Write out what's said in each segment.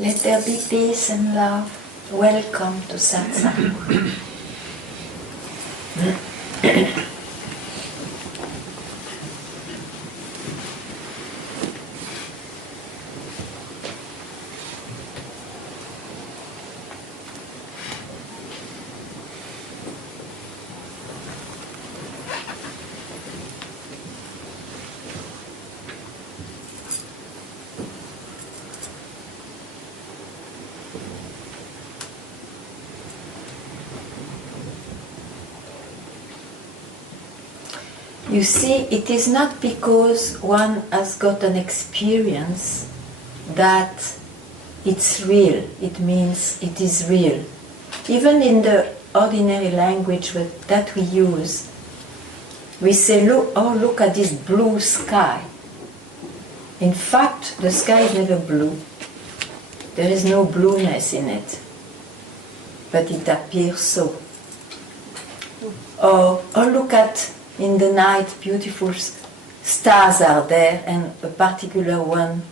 Let there be peace and love. Welcome to Satsang. You see, it is not because one has got an experience that it's real. It means it is real. Even in the ordinary language that we use, we say, look at this blue sky. In fact, the sky is never blue. There is no blueness in it. But it appears so. Or look at, in the night, beautiful stars are there, and a particular one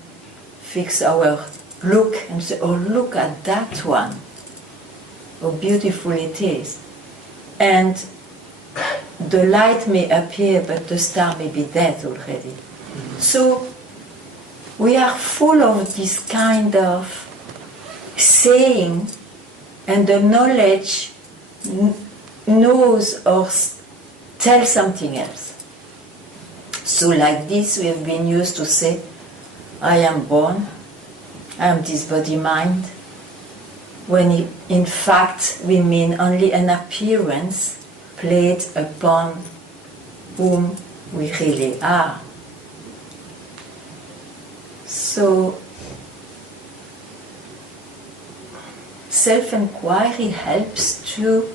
fix our look and say, oh, look at that one. How beautiful it is. And the light may appear, but the star may be dead already. So we are full of this kind of saying, and the knowledge knows or tells something else. So like this, we have been used to say, I am born, I am this body-mind, when in fact we mean only an appearance played upon whom we really are. So self-inquiry helps to,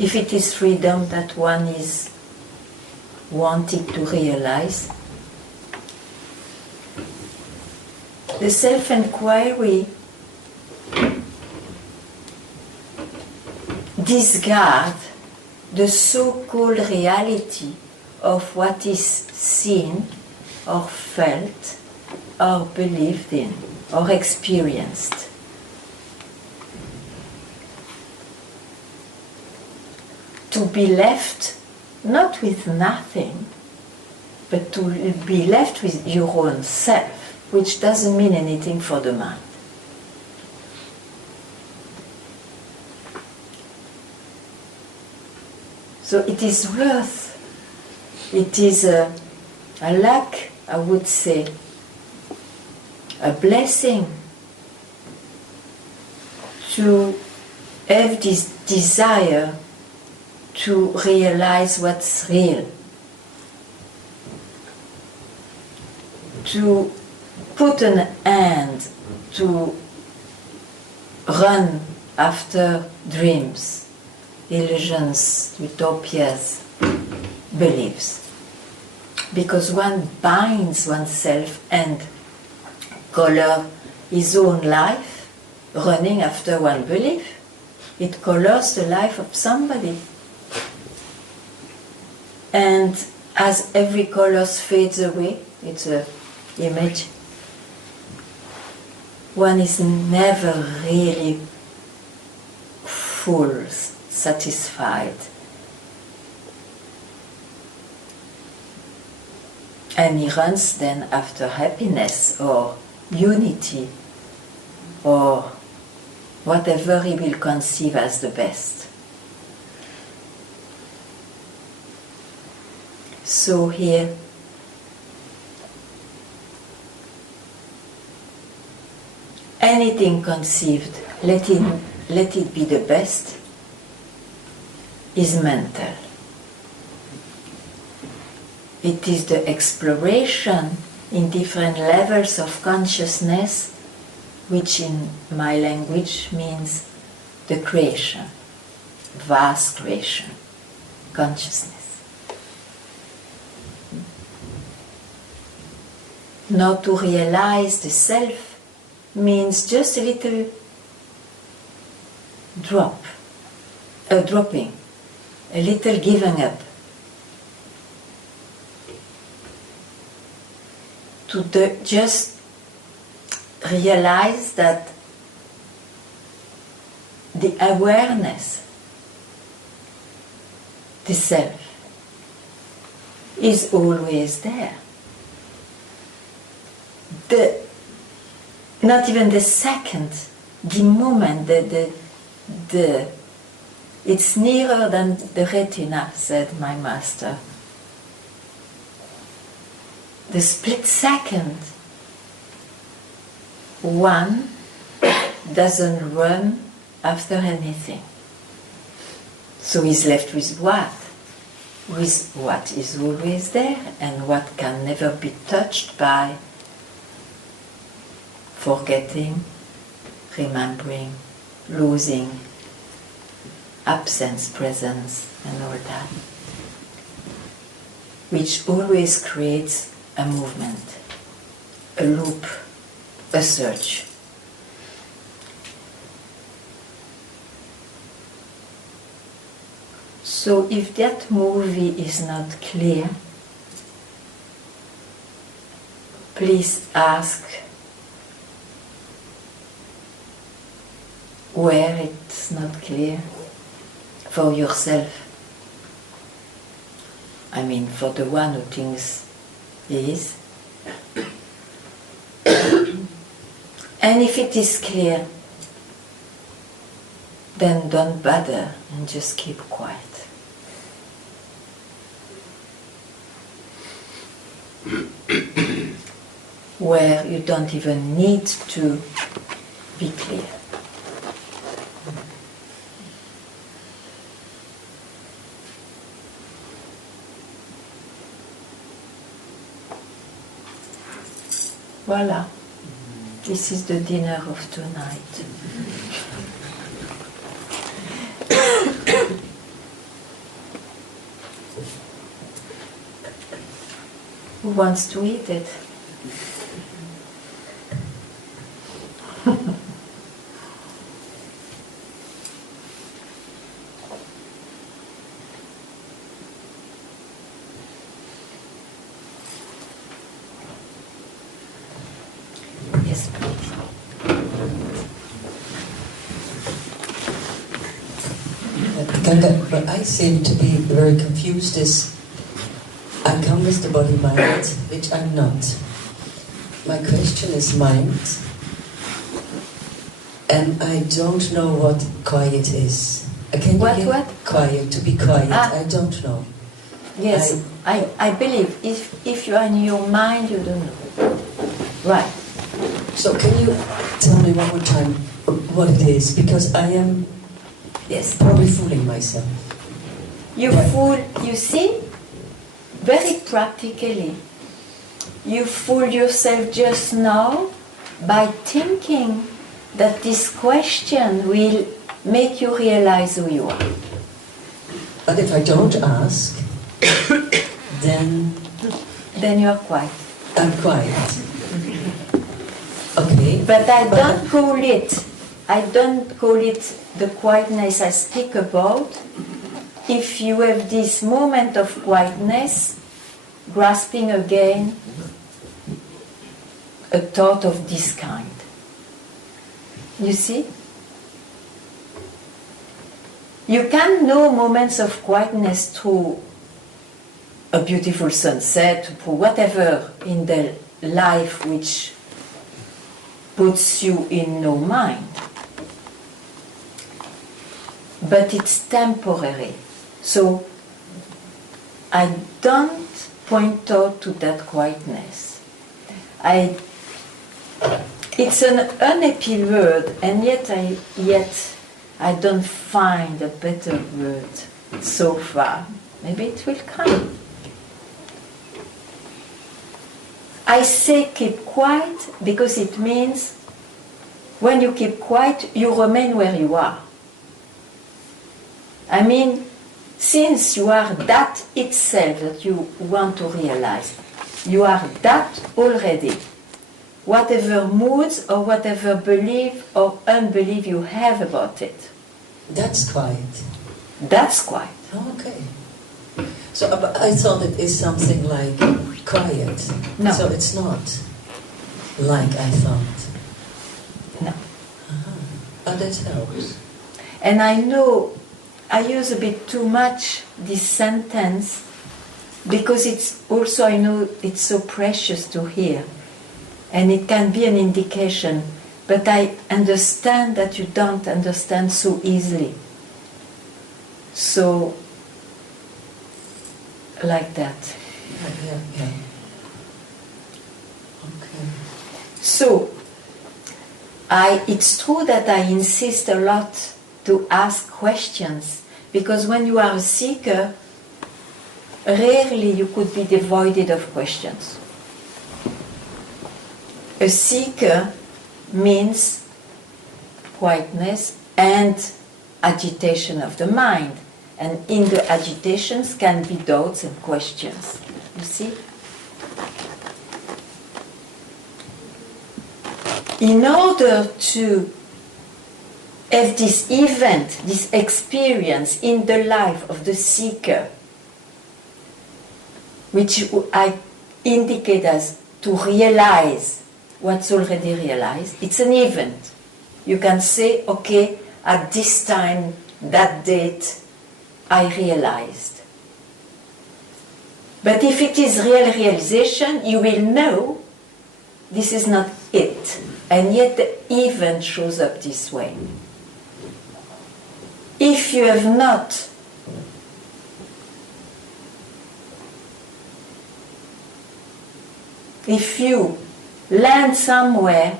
if it is freedom that one is wanting to realize, the self-inquiry discards the so-called reality of what is seen or felt or believed in or experienced. To be left not with nothing, but to be left with your own self, which doesn't mean anything for the mind. So it is worth, it is a luck, I would say, a blessing to have this desire to realize what's real, to put an end to run after dreams, illusions, utopias, beliefs. Because one binds oneself and colors his own life running after one belief. It colors the life of somebody. And as every color fades away, it's an image, one is never really full, satisfied. And he runs then after happiness or unity or whatever he will conceive as the best. So here, anything conceived, let it be the best, is mental. It is the exploration in different levels of consciousness, which in my language means the creation, vast creation, consciousness. Not to realize the self means just a little dropping, a little giving up. To just realize that the awareness, the self, is always there. Not even the second, the moment, it's nearer than the retina, said my master. The split second, one doesn't run after anything. So he's left with what? With what is always there and what can never be touched by forgetting, remembering, losing, absence, presence, and all that, which always creates a movement, a loop, a search. So if that movie is not clear, please ask where it's not clear for yourself. I mean, for the one who thinks he is. And if it is clear, then don't bother and just keep quiet. Where you don't even need to be clear. Voila. This is the dinner of tonight. Who wants to eat it? Yes, please. Ganga, what I seem to be very confused is I come with the body-mind, which I'm not. My question is mind, and I don't know what quiet is. Can you hear? What? Quiet, to be quiet, I don't know. Yes, I believe if you are in your mind, you don't know. Right. So can you tell me one more time what it is? Because I am probably fooling myself. You see, very practically, you fool yourself just now by thinking that this question will make you realize who you are. But if I don't ask, then you are quiet. I'm quiet. Okay. But I don't call it the quietness I speak about. If you have this moment of quietness, grasping again a thought of this kind. You see? You can know moments of quietness through a beautiful sunset, through whatever in the life which puts you in no mind. But it's temporary. So I don't point out to that quietness. It's an unhappy word, and yet I don't find a better word so far. Maybe it will come. I say keep quiet because it means when you keep quiet, you remain where you are. I mean, since you are that itself that you want to realize, you are that already. Whatever moods or whatever belief or unbelief you have about it. That's quiet. That's quiet. Oh, okay. So I thought it is something like quiet. No. So it's not like I thought. Oh, that helps. And I know I use a bit too much this sentence because it's also, I know it's so precious to hear. And it can be an indication, but I understand that you don't understand so easily. So, like that. Yeah. Okay. So, it's true that I insist a lot to ask questions, because when you are a seeker, rarely you could be devoid of questions. A seeker means quietness and agitation of the mind. And in the agitations can be doubts and questions. You see? In order to have this event, this experience in the life of the seeker, which I indicate as to realize what's already realized, it's an event. You can say, okay, at this time, that date, I realized. But if it is real realization, you will know this is not it. And yet the event shows up this way. If you have not if you land somewhere,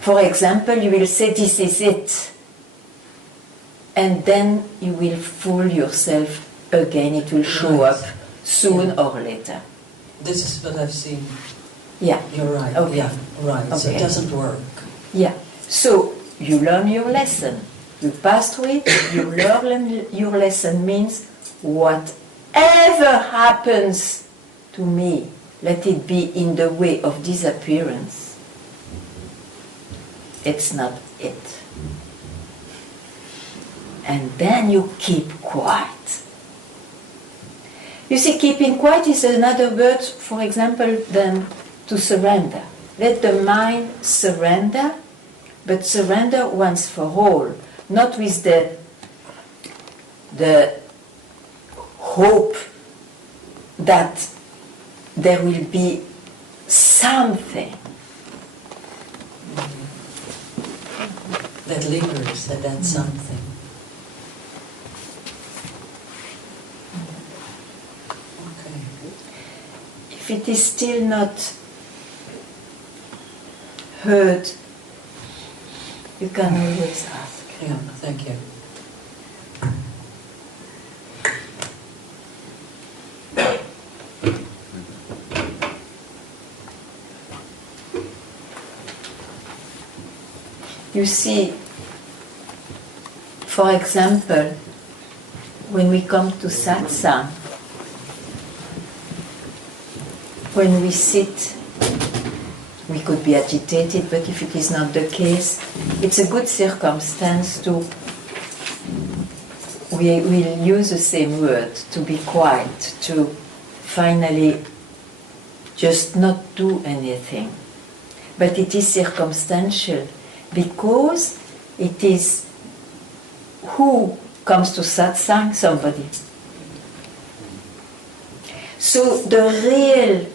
for example, you will say this is it. And then you will fool yourself again. It will show up soon or later. This is what I've seen. Yeah. You're right. Okay. Yeah, right. Okay. So it doesn't work. Yeah. So you learn your lesson. You pass through it. You learn your lesson means whatever happens to me, let it be in the way of disappearance. It's not it. And then you keep quiet. You see, keeping quiet is another word, for example, than to surrender. Let the mind surrender, but surrender once for all, not with the hope that there will be something that lingers, and that's something. Okay. If it is still not heard, you can always ask. Yeah, thank you. You see, for example, when we come to satsang, when we sit, we could be agitated, but if it is not the case, it's a good circumstance to, we will use the same word, to be quiet, to finally just not do anything. But it is circumstantial, because it is who comes to satsang? Somebody. So the real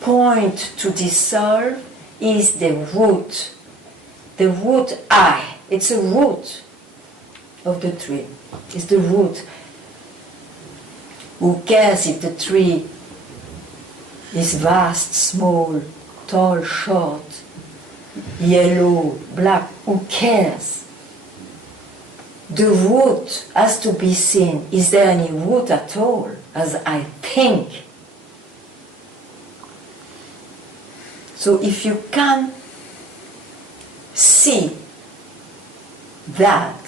point to dissolve is the root I. It's a root of the tree. It's the root. Who cares if the tree is vast, small, tall, short, yellow, black? Who cares? The root has to be seen. Is there any root at all, as I think? So if you can see that,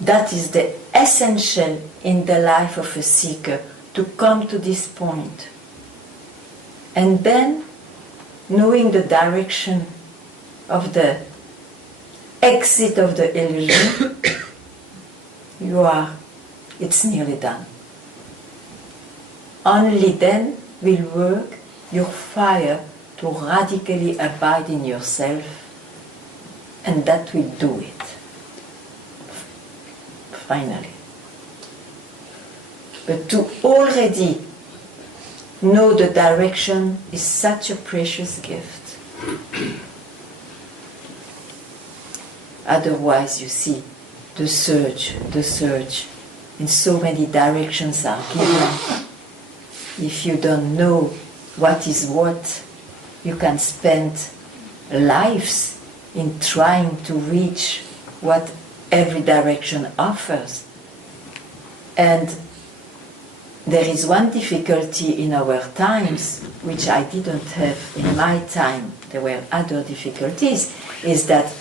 that is the essential in the life of a seeker, to come to this point. And then, knowing the direction of the exit of the illusion, it's nearly done. Only then will work your fire to radically abide in yourself and that will do it. Finally. But to already know the direction is such a precious gift. Otherwise, you see, the search, in so many directions are given. If you don't know what is what, you can spend lives in trying to reach what every direction offers. And there is one difficulty in our times, which I didn't have in my time, there were other difficulties, is that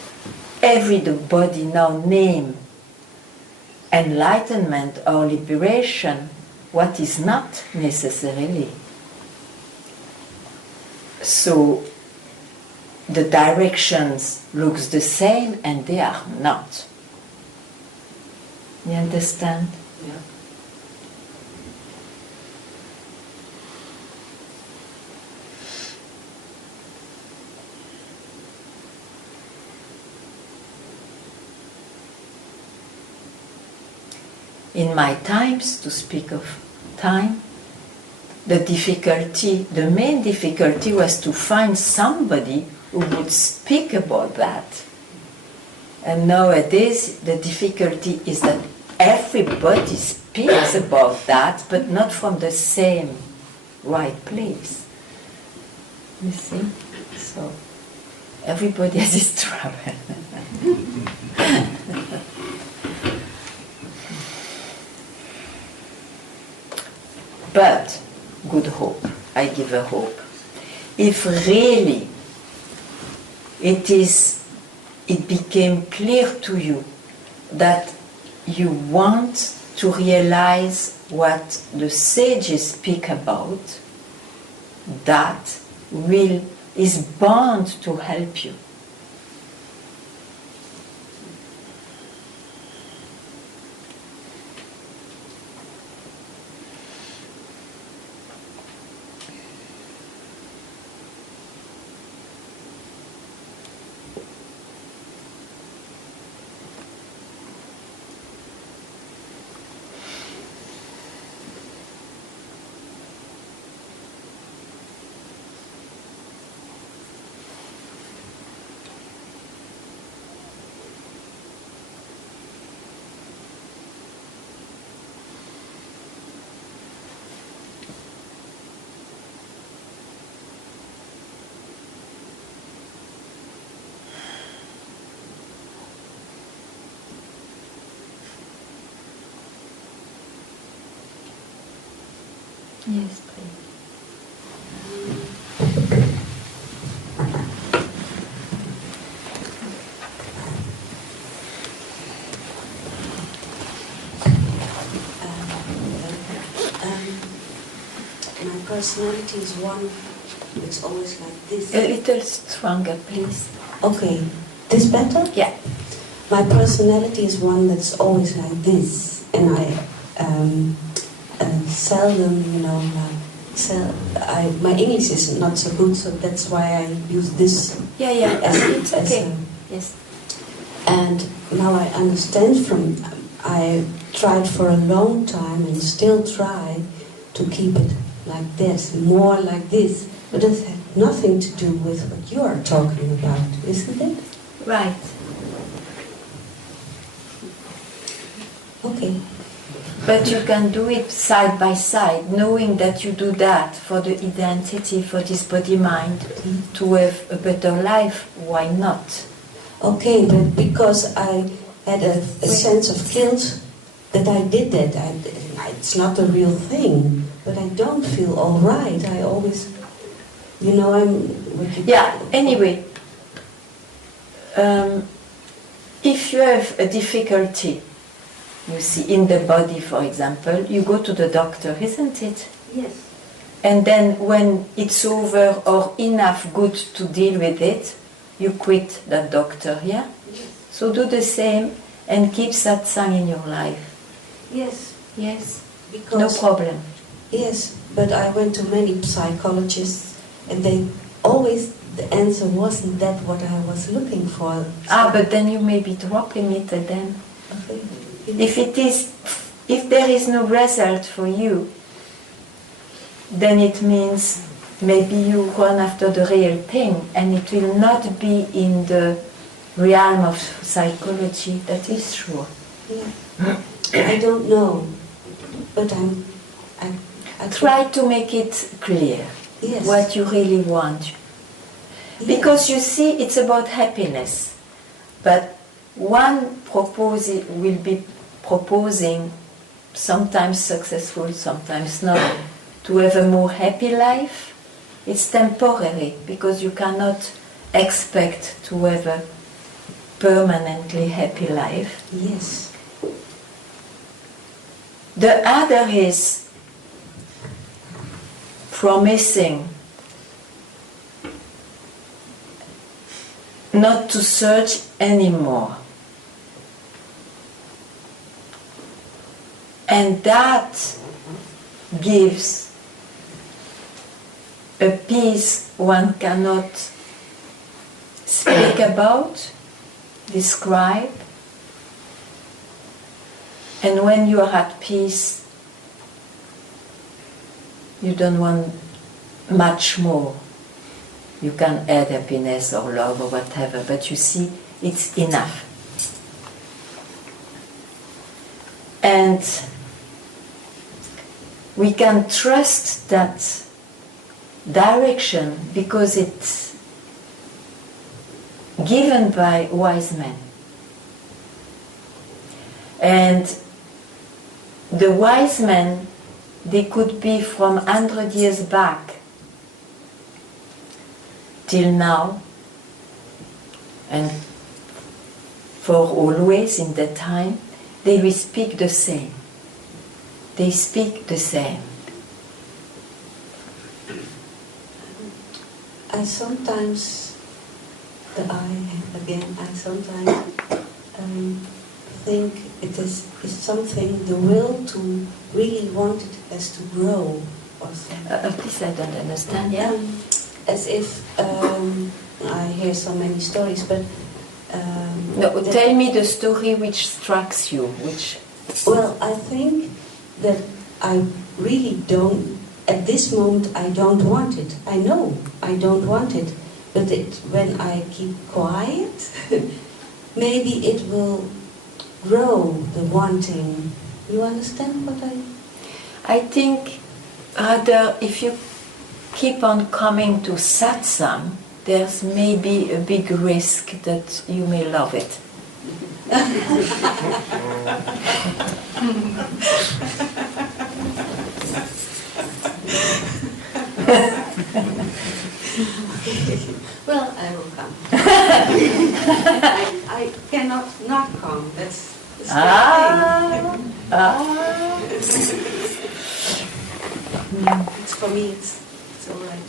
everybody now name enlightenment or liberation what is not necessarily. So the directions looks the same and they are not. You understand? Yeah. In my times, to speak of time, the main difficulty was to find somebody who would speak about that. And nowadays, the difficulty is that everybody speaks about that, but not from the same right place. You see? So, everybody has his trouble. But, good hope, I give a hope. If really it became clear to you that you want to realize what the sages speak about, that is bound to help you. Yes, please. My personality is one that's always like this. A little stronger, please. Okay, this better? Yeah. My personality is one that's always like this, and I seldom, my English is not so good, so that's why I use this. Yeah. It's okay. Yes. And now I understand I tried for a long time and still try to keep it like this, more like this, but it had nothing to do with what you are talking about, isn't it? Right. Okay. But you can do it side by side, knowing that you do that for the identity, for this body-mind, to have a better life. Why not? Okay, but because I had a sense of guilt that I did that. It's not a real thing, but I don't feel all right. I always, Yeah, anyway, if you have a difficulty, you see, in the body, for example, you go to the doctor, isn't it? Yes. And then when it's over or enough good to deal with it, you quit that doctor, yeah? Yes. So do the same and keep satsang in your life. Yes. Yes? Because, no problem. Yes, but I went to many psychologists and they always the answer wasn't that what I was looking for. But then you may be dropping it then. Okay. If there is no result for you, then it means maybe you run after the real thing, and it will not be in the realm of psychology. That is true. Yeah. I don't know, but I try to make it clear. Yes. What you really want. Yes. Because you see, it's about happiness. But one will be proposing, sometimes successful, sometimes not, to have a more happy life. It's temporary, because you cannot expect to have a permanently happy life. Yes. The other is promising not to search anymore. And that gives a peace one cannot speak about, describe. And when you are at peace, you don't want much more. You can add happiness or love or whatever, but you see, it's enough. And we can trust that direction because it's given by wise men. And the wise men, they could be from 100 years back till now, and for always in that time, they will speak the same. They speak the same. I sometimes think it is something, the will to really want it as to grow or something. Please, I don't understand, yeah? As if, I hear so many stories, but... No, tell me the story which strikes you, which... Well, I think that I really don't, at this moment I don't want it. I know I don't want it, but when I keep quiet, maybe it will grow, the wanting. You understand what I think rather if you keep on coming to satsang, there's maybe a big risk that you may love it. Well, I will come. I cannot not come. That's the thing. It's for me. It's all right.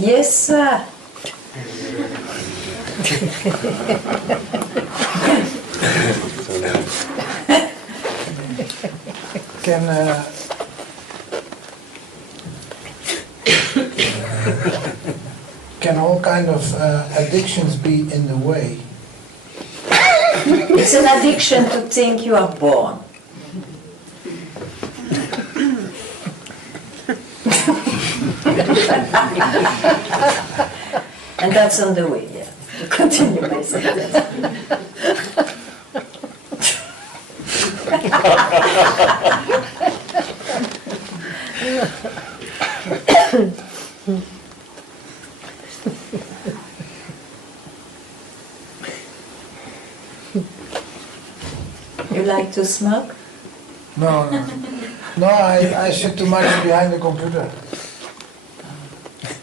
Yes, sir. can all kind of addictions be in the way? It's an addiction to think you are born. And that's on the way, yeah. To continue my sentence. You like to smoke? No, no. No, I sit too much behind the computer.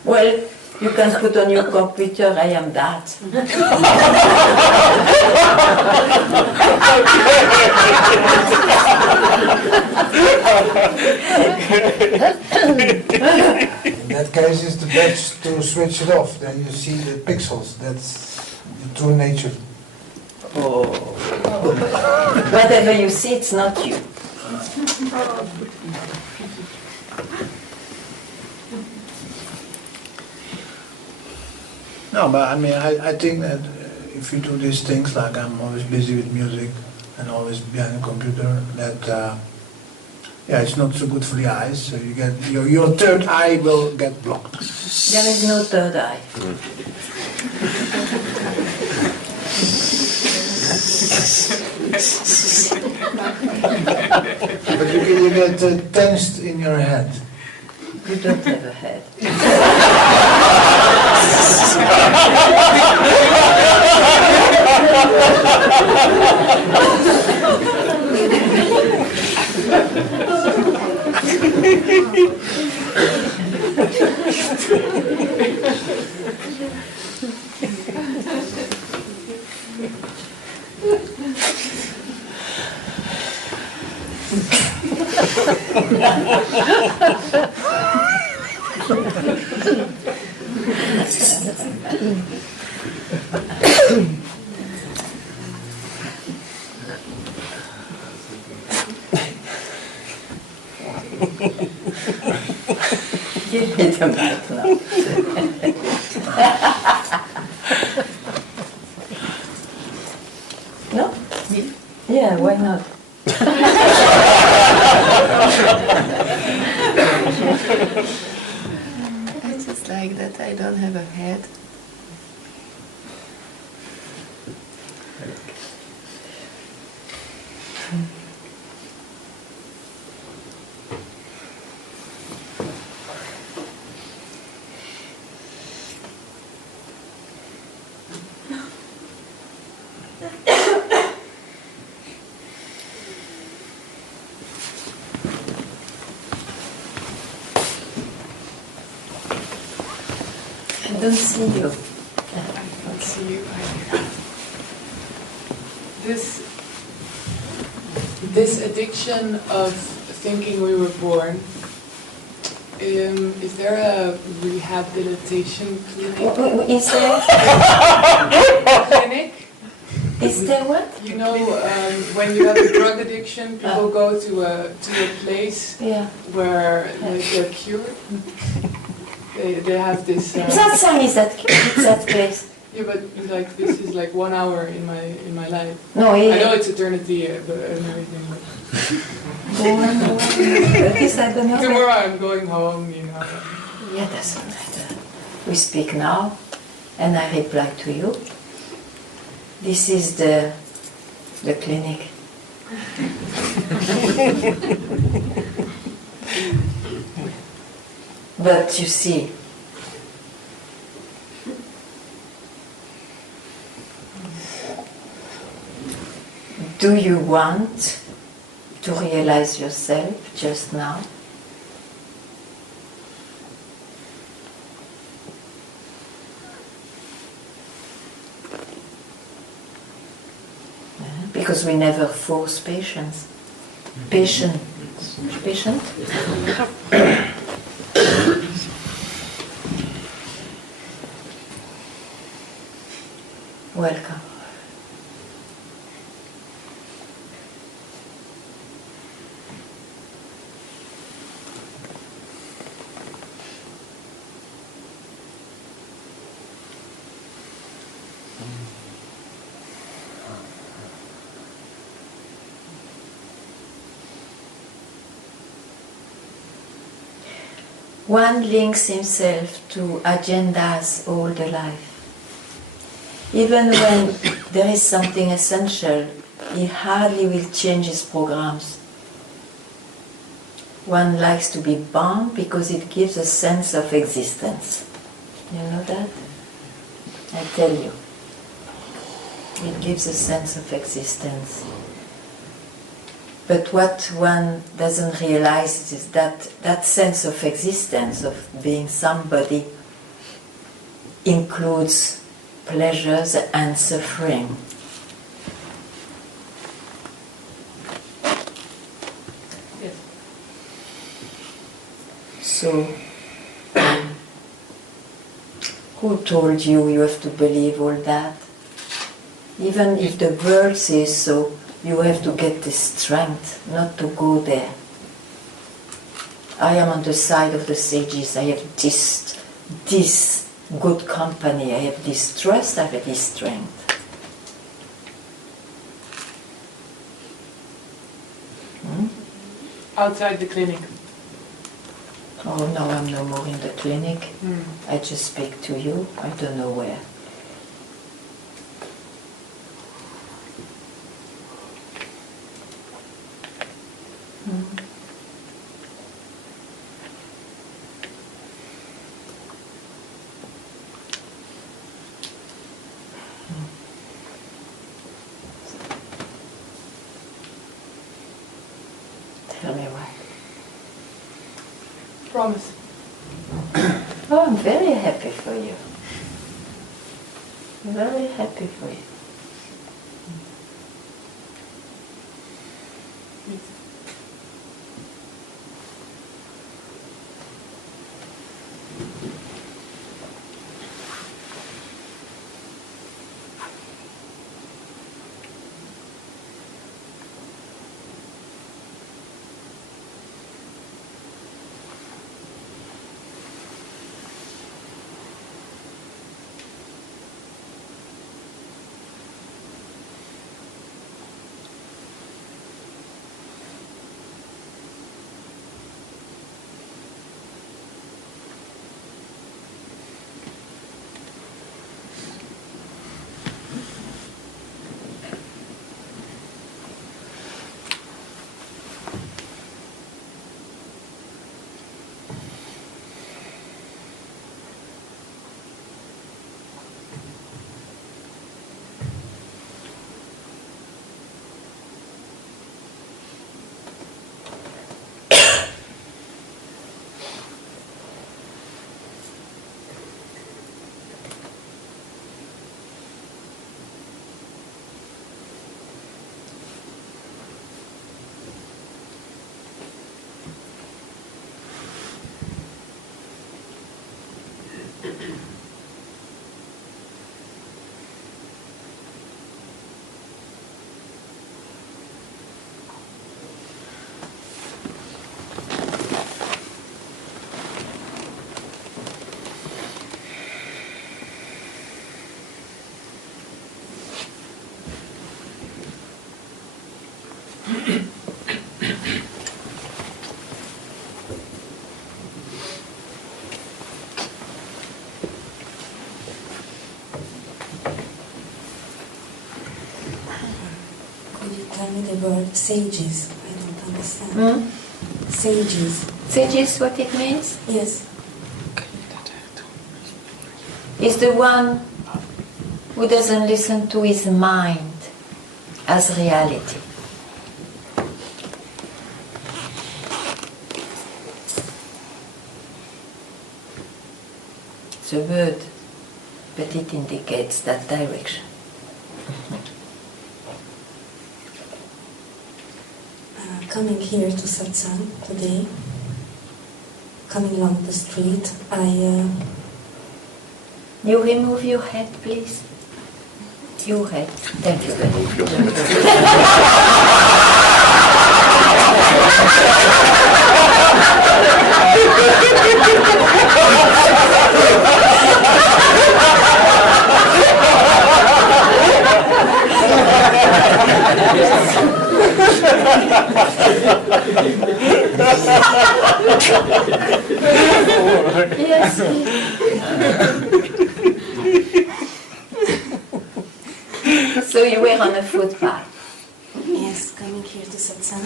Well, you can put on your computer, I am that. In that case, it's the best to switch it off. Then you see the pixels. That's the true nature. Oh. Whatever you see, it's not you. No, but I mean, I think that if you do these things, like I'm always busy with music and always behind the computer, that yeah, it's not so good for the eyes. So you get your third eye will get blocked. There is no third eye. But you get tensed in your head. You don't have a head. Give me the mic now. No? Yeah, why not? I just like that I don't have a head. I don't see you. Let's see you. This addiction of thinking we were born, is there a rehabilitation clinic? Is there? Clinic? Is there what? You know, when you have a drug addiction, people go to a place Yeah. where like, they're cured. They have this. Satsang is that place. Yeah, but like this is like 1 hour in my life. No, I know it's eternity, but and everything. But This I don't know. tomorrow I'm going home, you know. Yeah, doesn't matter. We speak now, and I reply to you. This is the clinic. But you see, do you want to realize yourself just now? Because we never force patience. Patient. Welcome. one links himself to agendas all the life. Even when there is something essential, he hardly will change his programs. One likes to be bound because it gives a sense of existence. You know that? I tell you. It gives a sense of existence. But what one doesn't realize is that that sense of existence, of being somebody, includes pleasures and suffering. Yes. So, who told you you have to believe all that? Even if the world says so, you have to get the strength not to go there. I am on the side of the sages. I have this good company. I have this trust. I have this strength. Outside the clinic. Oh, no, I'm no more in the clinic. I just speak to you. I don't know where. Tell me why. Promise. Oh, I'm very happy for you. Very happy for you. Tell me the word sages. I don't understand. Sages. Sages, what it means? Yes. Is the one who doesn't listen to his mind as reality. It's a word, but it indicates that direction. Coming here to Satsang today, coming along the street, You remove your head, please. Your head. Thank you very much. So you were on a footpath. Yes, coming here to satsang.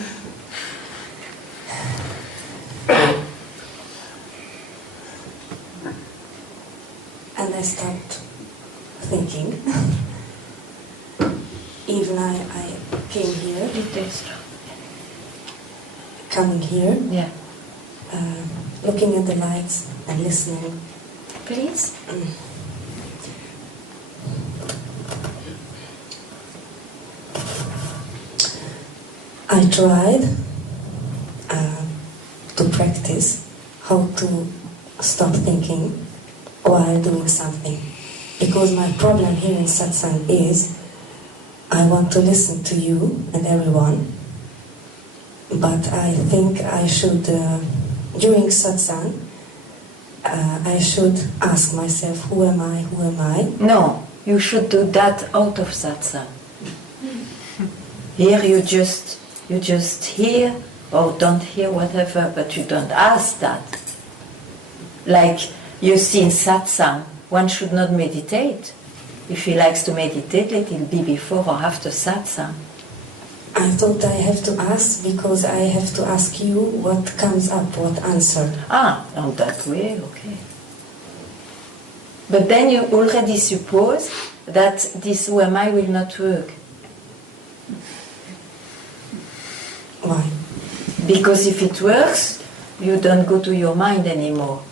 And I stopped thinking. Even I came here, coming here, Yeah. looking at the lights and listening. Please. I tried to practice how to stop thinking while doing something. Because my problem here in satsang is I want to listen to you and everyone, but I think I should, during satsang, I should ask myself, who am I, who am I? No, you should do that out of satsang. Here you just hear or don't hear whatever, but you don't ask that. Like you see in satsang, one should not meditate. If he likes to meditate, let it be before or after satsang. I thought I have to ask because I have to ask you what comes up, what answer. Ah, on that way, okay. But then you already suppose that this who am I will not work. Why? Because if it works, you don't go to your mind anymore.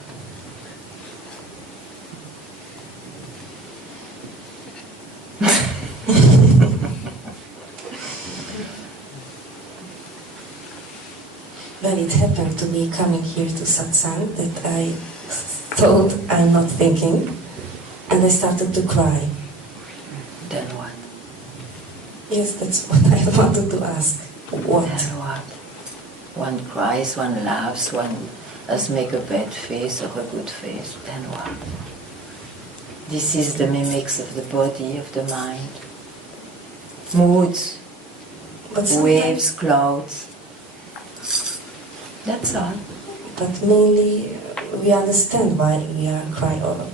Well, it happened to me coming here to satsang that I thought I'm not thinking, and I started to cry. Then what? Yes, that's what I wanted to ask. What? Then what? One cries, one laughs, one does make a bad face or a good face. Then what? This is the mimics of the body, of the mind. Moods, But waves, clouds. That's all. But mainly, we understand why we are crying. Or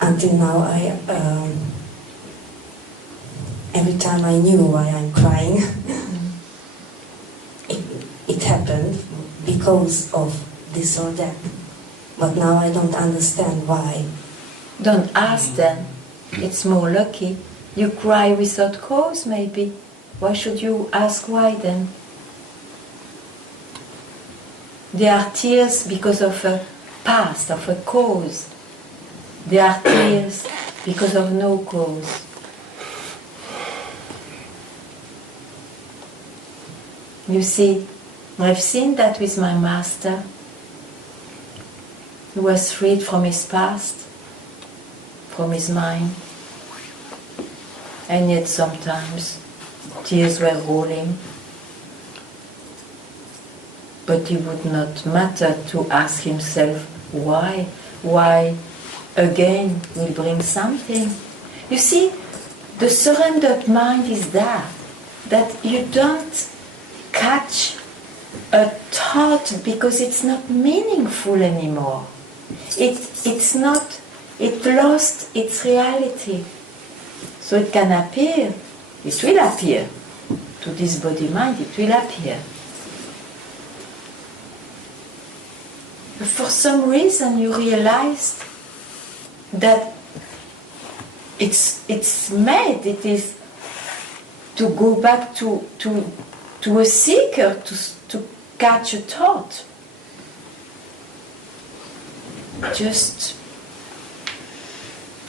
until now, every time I knew why I'm crying, it happened because of this or that. But now I don't understand why. Don't ask then. It's more lucky. You cry without cause, maybe. Why should you ask why then? There are tears because of a past, of a cause. There are tears because of no cause. You see, I've seen that with my master. He was freed from his past, from his mind, and yet sometimes tears were rolling. But he would not matter to ask himself why. Why again will bring something. You see, the surrendered mind is that you don't catch a thought because it's not meaningful anymore. It's not, it lost its reality. So it can appear, it will appear. To this body-mind, it will appear. For some reason you realized that it's made, it is to go back to a seeker, to catch a thought. Just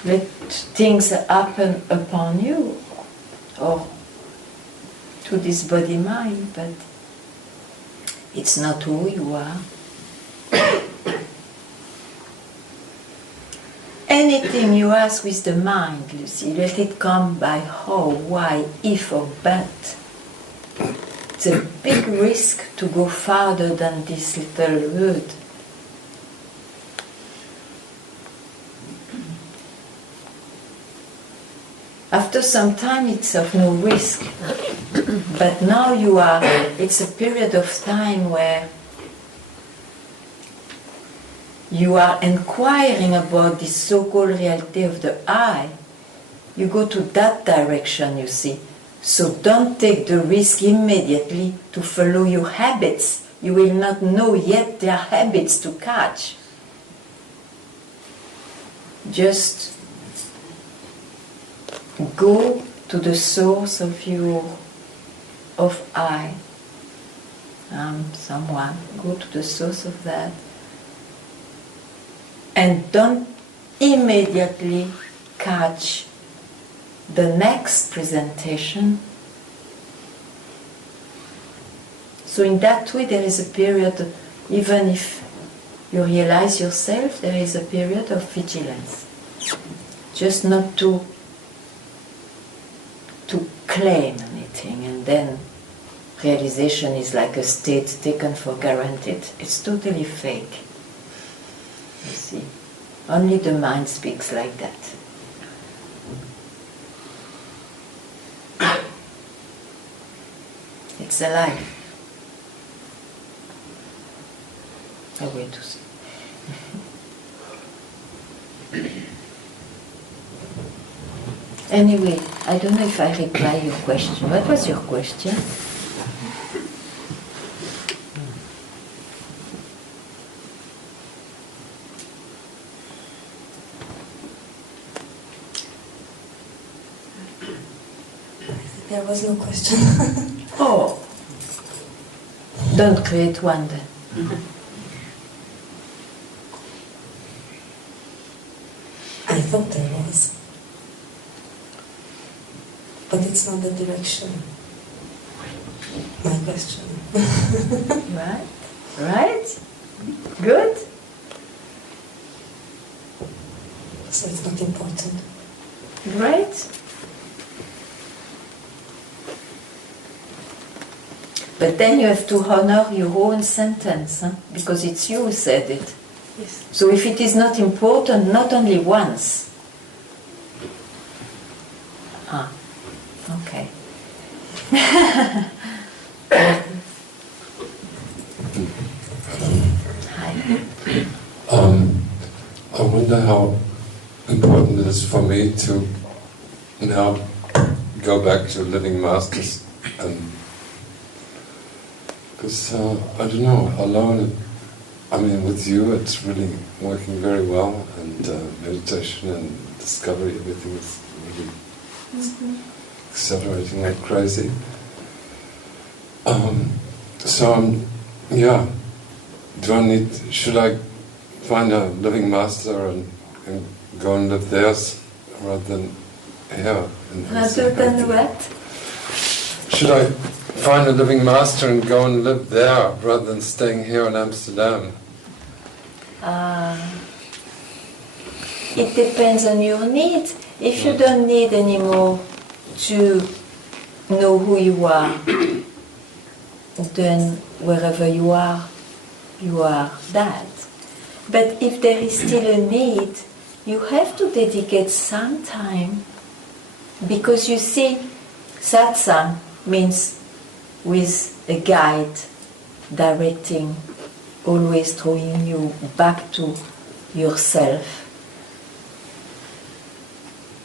let things happen upon you, or to this body-mind, but it's not who you are. Anything you ask with the mind, Lucy, let it come by how, why, if or but. It's a big risk to go farther than this little word. After some time it's of no risk, but now it's a period of time where you are inquiring about this so-called reality of the I, you go to that direction, you see. So don't take the risk immediately to follow your habits. You will not know yet their habits to catch. Just go to the source of I. Someone. Go to the source of that. And don't immediately catch the next presentation. So in that way there is a period, even if you realize yourself, there is a period of vigilance. Just not to claim anything, and then realization is like a state taken for granted. It's totally fake. You see, only the mind speaks like that. It's alive. A way to see. Anyway, I don't know if I reply your question. What was your question? There was no question. Oh, don't create one then. I thought there was. But it's not the direction. My question. Right? Right? Good? So it's not important. Right? But then you have to honor your own sentence, because it's you who said it. Yes. So if it is not important, not only once. Okay. Hi. I wonder how important it is for me to now go back to living masters, and because I don't know, alone, I mean with you it's really working very well, and meditation and discovery, everything is really accelerating like crazy. Should I find a living master and go and live there rather than here? Rather than what? Should I find a living master and go and live there rather than staying here in Amsterdam? It depends on your needs. If you don't need anymore to know who you are, then wherever you are that. But if there is still a need, you have to dedicate some time, because you see, satsang means with a guide directing, always drawing you back to yourself.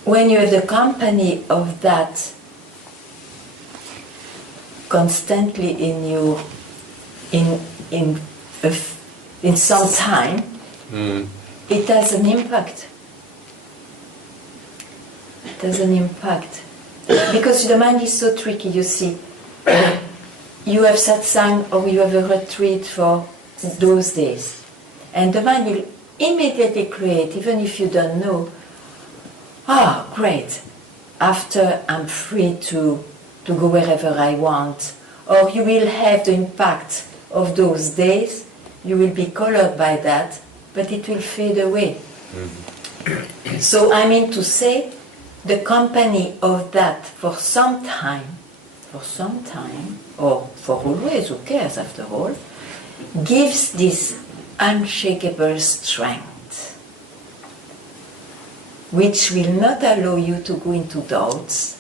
When you have the company of that constantly in some time, it has an impact. It has an impact. Because the mind is so tricky, you see. You have satsang or you have a retreat for those days. And the mind will immediately create, even if you don't know, great, after I'm free to go wherever I want. Or you will have the impact of those days, you will be colored by that, but it will fade away. So I mean to say, the company of that for some time, or for always, who cares after all, gives this unshakable strength, which will not allow you to go into doubts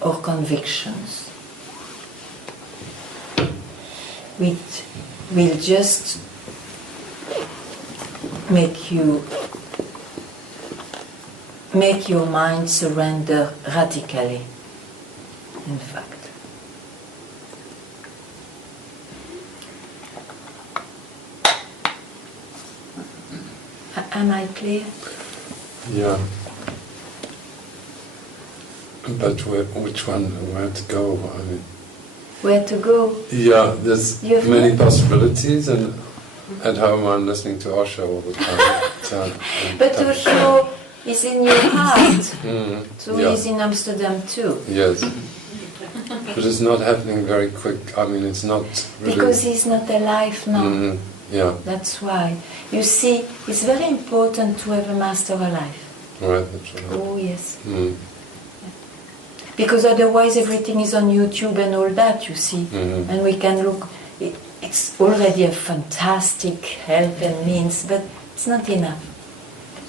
or convictions, which will just make make your mind surrender radically, in fact. Am I clear? Yeah. But which one, where to go? I mean, Where to go? yeah, there's You've many not- possibilities, and at home I'm listening to Osho all the time. But Osho is in your heart, so yeah. he's in Amsterdam too. Yes. But it's not happening very quick. I mean, it's not really... Because he's not alive now. Mhm. Yeah, That's why. You see, it's very important to have a master alive. right, that's right. Oh yes. Mm. Because otherwise everything is on YouTube and all that, you see. Mhm. And we can look, it's already a fantastic help and means, but it's not enough.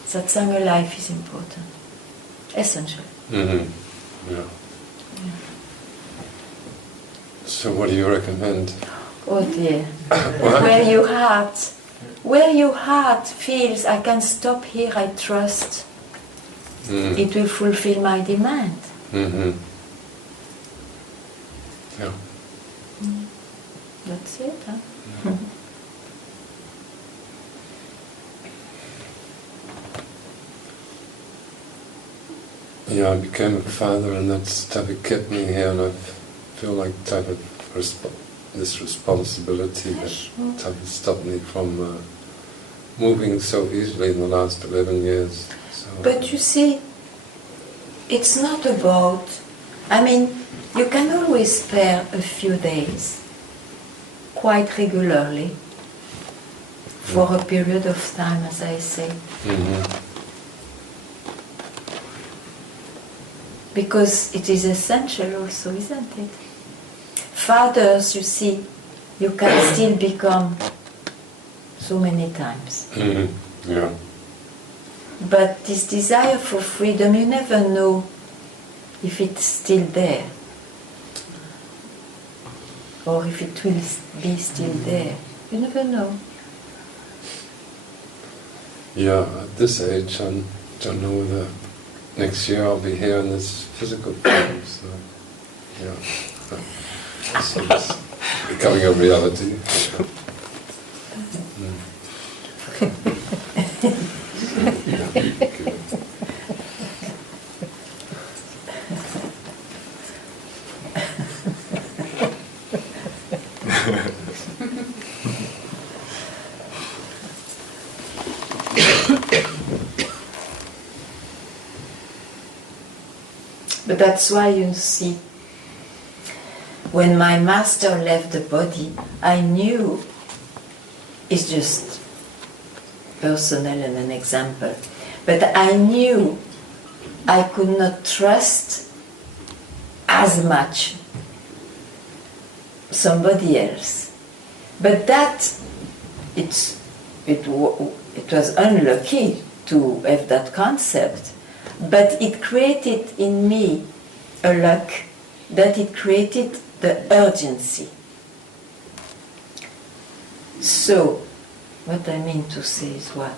Satsang alive is important. Essential. Mhm. Yeah. So what do you recommend? Oh dear. What? Where your heart feels, I can stop here, I trust, it will fulfill my demand. Mm-hmm. Yeah. That's it, huh? Yeah, I became a father, and that's type of kept me here, and I feel like type of this responsibility that type of stopped me from moving so easily in the last 11 years. So, But you see, it's not about, I mean, you can always spare a few days, quite regularly, for a period of time, as I say. Mhm. Because it is essential also, isn't it? Fathers, you see, you can still become so many times. Mhm. Yeah. But this desire for freedom, you never know if it's still there. Or if it will be still there. You never know. Yeah, at this age, I don't know whether next year I'll be here in this physical form, so, yeah. So it's becoming a reality. But that's why you see, when my master left the body, I knew, it's just personal and an example, but I knew I could not trust as much somebody else. But that, it was unlucky to have that concept, but it created in me a luck that it created the urgency. So, what I mean to say is what?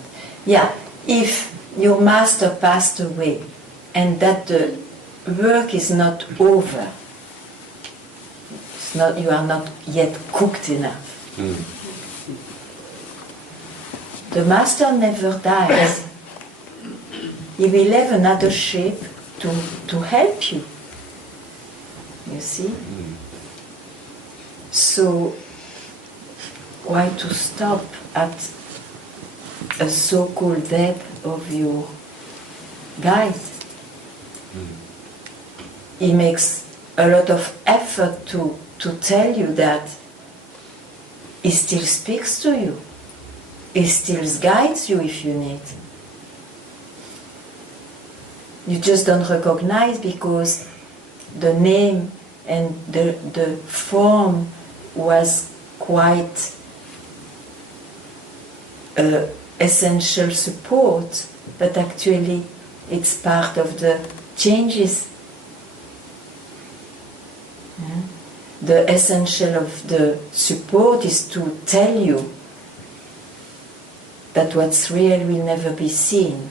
Yeah, if your master passed away and that the work is not over, it's not, you are not yet cooked enough. Mm. The master never dies. He will have another shape to help you. You see? Mm. So, why to stop at a so-called death of your guide? He makes a lot of effort to tell you that he still speaks to you. He still guides you if you need. You just don't recognize because the name and the form was quite essential support, but actually it's part of the changes. Yeah? The essential of the support is to tell you that what's real will never be seen.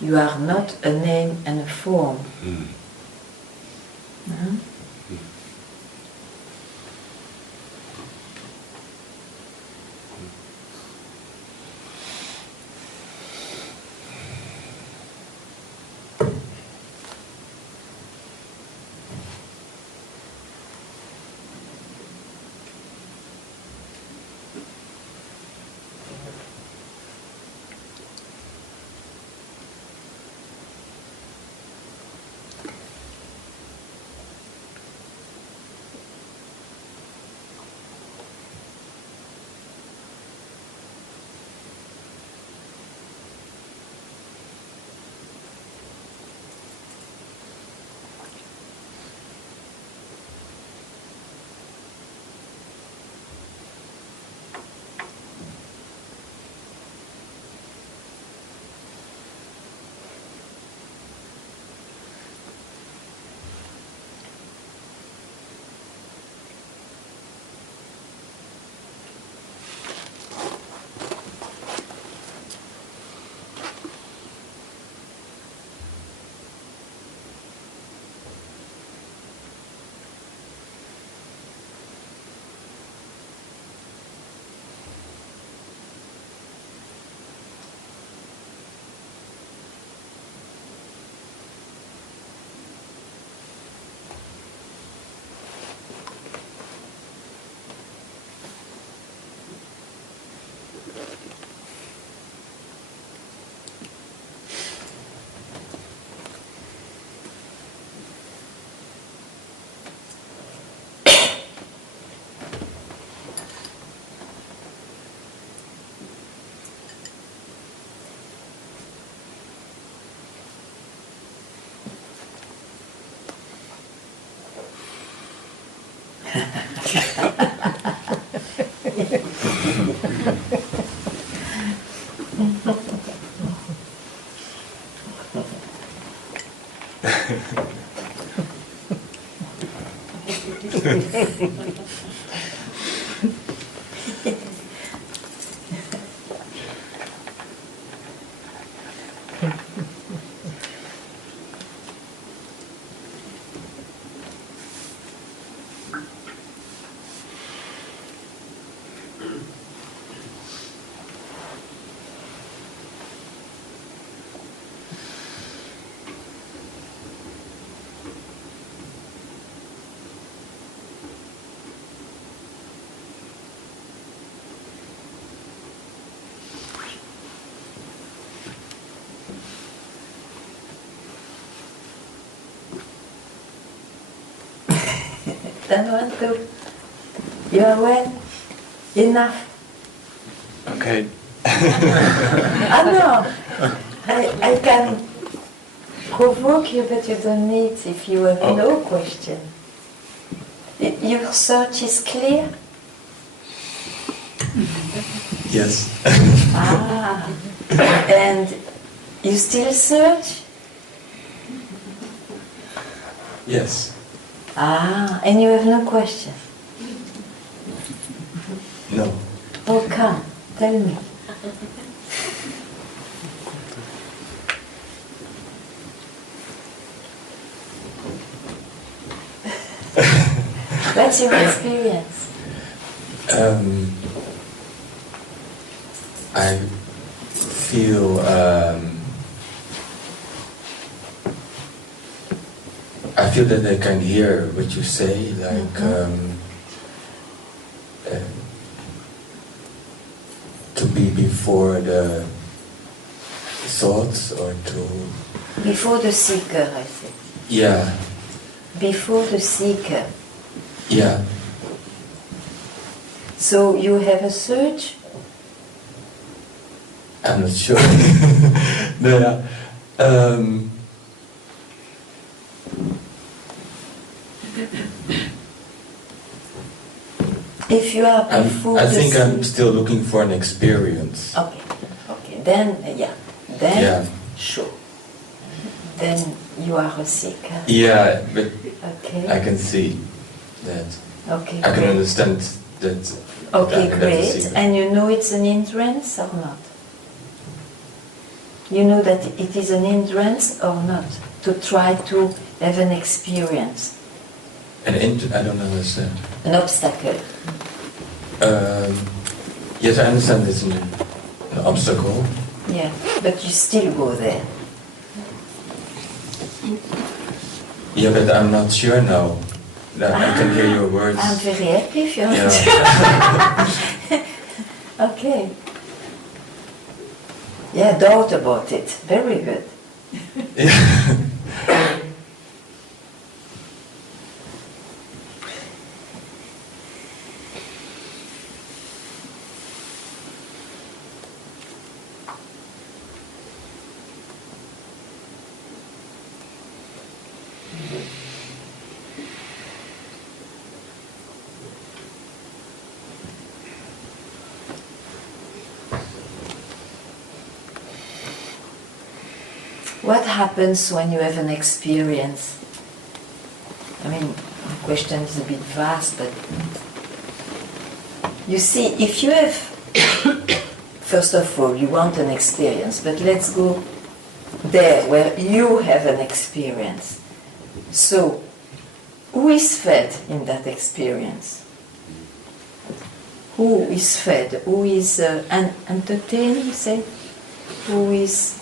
You are not a name and a form. Mhm. Then one, two. You are well? Enough. Okay. No. I can provoke you, but you don't need if you have no question. Your search is clear? Yes. And you still search? Yes. And you have no question? No. Oh, come, tell me. What's your experience? I feel that I can hear what you say, like to be before the thoughts or to... Before the seeker, I said. Yeah. Before the seeker. Yeah. So you have a search? I'm not sure. No, yeah. If you are before I the think I'm seeker. still looking for an experience. Okay. Then, Yeah. Sure. Then you are a seeker. Yeah, but Okay. I can see that. Okay. I can great. understand that. Okay, that's a great. secret. And you know it's an entrance or not? you know that it is an hindrance or not to try to have an experience? I don't understand. An obstacle. Yes, I understand it's an obstacle. Yeah, but you still go there. Yeah, but I'm not sure now. That I can hear your words. I'm very happy if you're Yeah. Okay. Yeah, doubt about it. Very good. Yeah. What happens when you have an experience? I mean, the question is a bit vast, but you see, if you have, first of all, you want an experience, but let's go there where you have an experience. So, who is fed in that experience? Who is fed? Who is entertained, you say? Who is...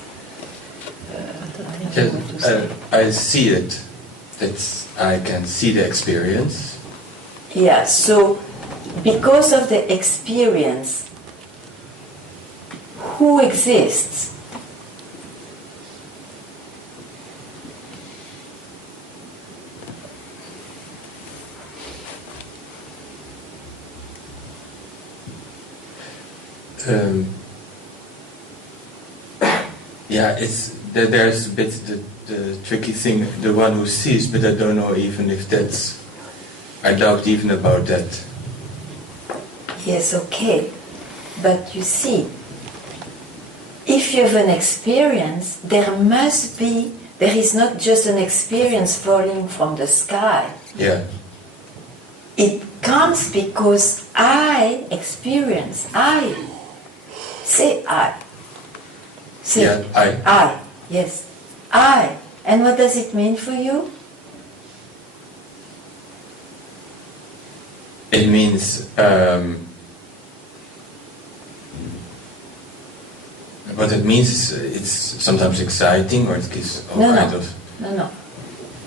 I see it. I can see the experience. Yeah, so because of the experience, who exists? Yeah, there's a bit the tricky thing, the one who sees, but I don't know even if that's. I doubt even about that. Yes, okay. But you see, if you have an experience, there is not just an experience falling from the sky. Yeah. It comes because I experience. I. Say I. Say Yeah, I. I. Yes. I. And what does it mean for you? It means what it means is it's sometimes exciting or it gives all kind of. No.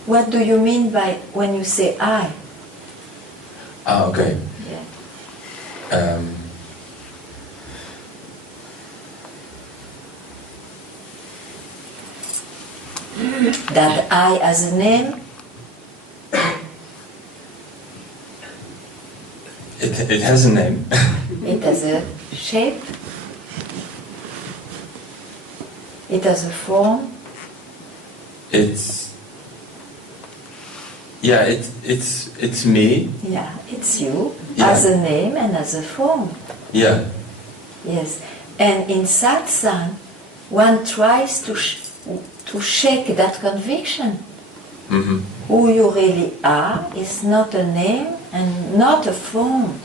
What do you mean by when you say I? Ah, okay. Yeah. That I as a name? It has a name. It has a shape? It has a form? It's me. Yeah, it's you, Yeah. as a name and as a form. Yeah. Yes. And in satsang, one tries to shake that conviction. Mm-hmm. Who you really are is not a name and not a form.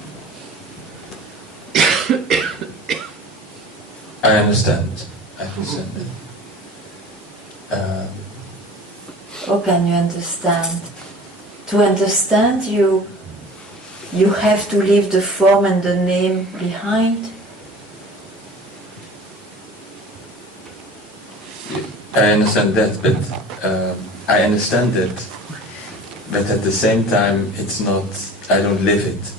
I understand. How can you understand? To understand, you have to leave the form and the name behind. I understand that, but I understand that, but at the same time, it's not. I don't live it.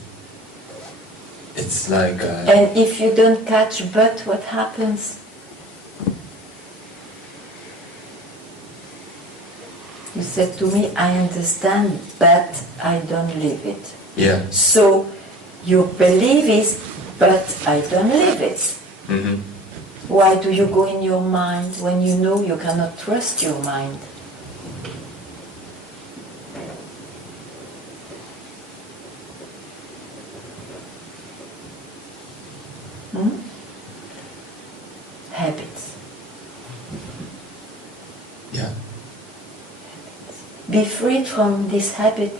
It's like. And if you don't catch but, what happens? You said to me, I understand, but I don't live it. Yeah. So your belief is, but I don't live it. Mm-hmm. Why do you go in your mind when you know you cannot trust your mind? Habits. Yeah. Be freed from this habit.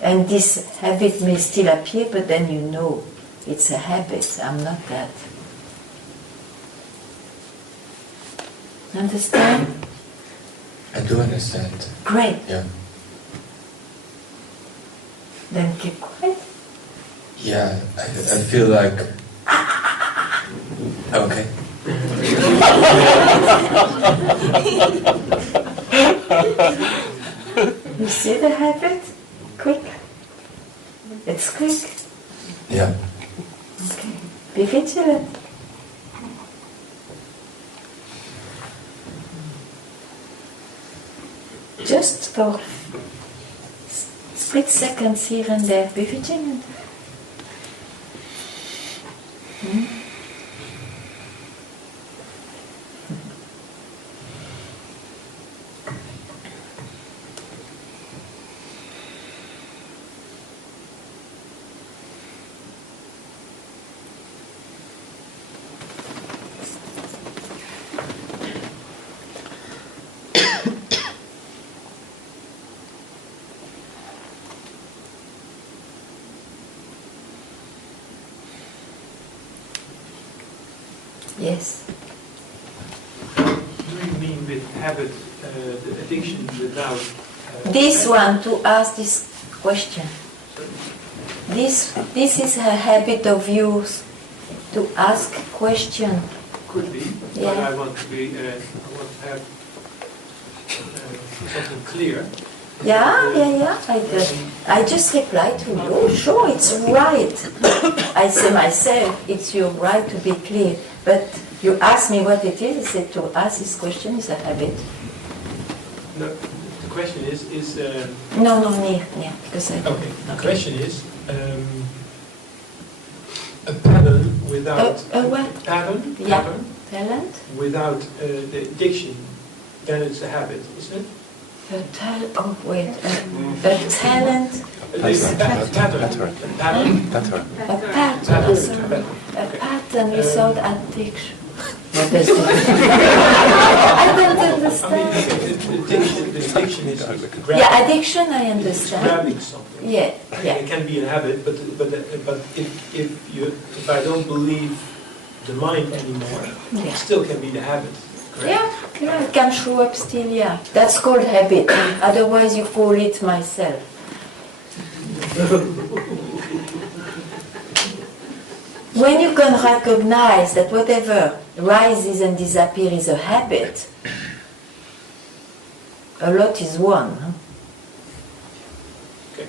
And this habit may still appear, but then you know It's a habit. I'm not that. Understand? I do understand. Great. Yeah. Then keep quiet. Yeah, I feel like... Okay. You see the habit? Quick. It's quick. Yeah. Okay. Be vigilant. Just for split seconds here and there, be vigilant. Yes. Do you mean with habit, the addiction without... This one, to ask this question. This is a habit of yours, to ask question. Could be, Yeah. but I want to be, I want to have something clear. Yeah. I just reply to you. Sure, it's right. I say myself, it's your right to be clear. But you ask me what it is. I say to ask this question is a habit. No, the question is No, near, because I. okay. The question is a pattern without what? pattern Talent. without the addiction, then it's a habit, isn't it? A talent. A pattern without addiction. What does it mean? I don't understand. The addiction is grabbing. Yeah, addiction I understand. Grabbing something. Yeah. It can be a habit, but if I don't believe the mind anymore, it still can be the habit. Correct? Yeah, it can show up still, yeah. That's called habit. Otherwise you call it myself. When you can recognize that whatever rises and disappears is a habit, a lot is won. Huh? Okay.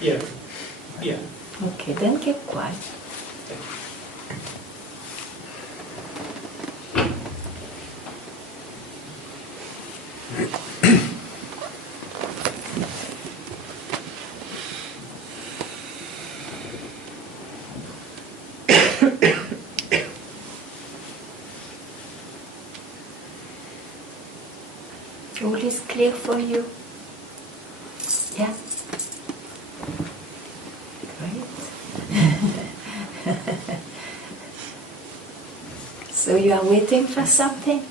Yeah. Yeah. Okay, then keep quiet. All is clear for you? Yeah? Great. So you are waiting for something?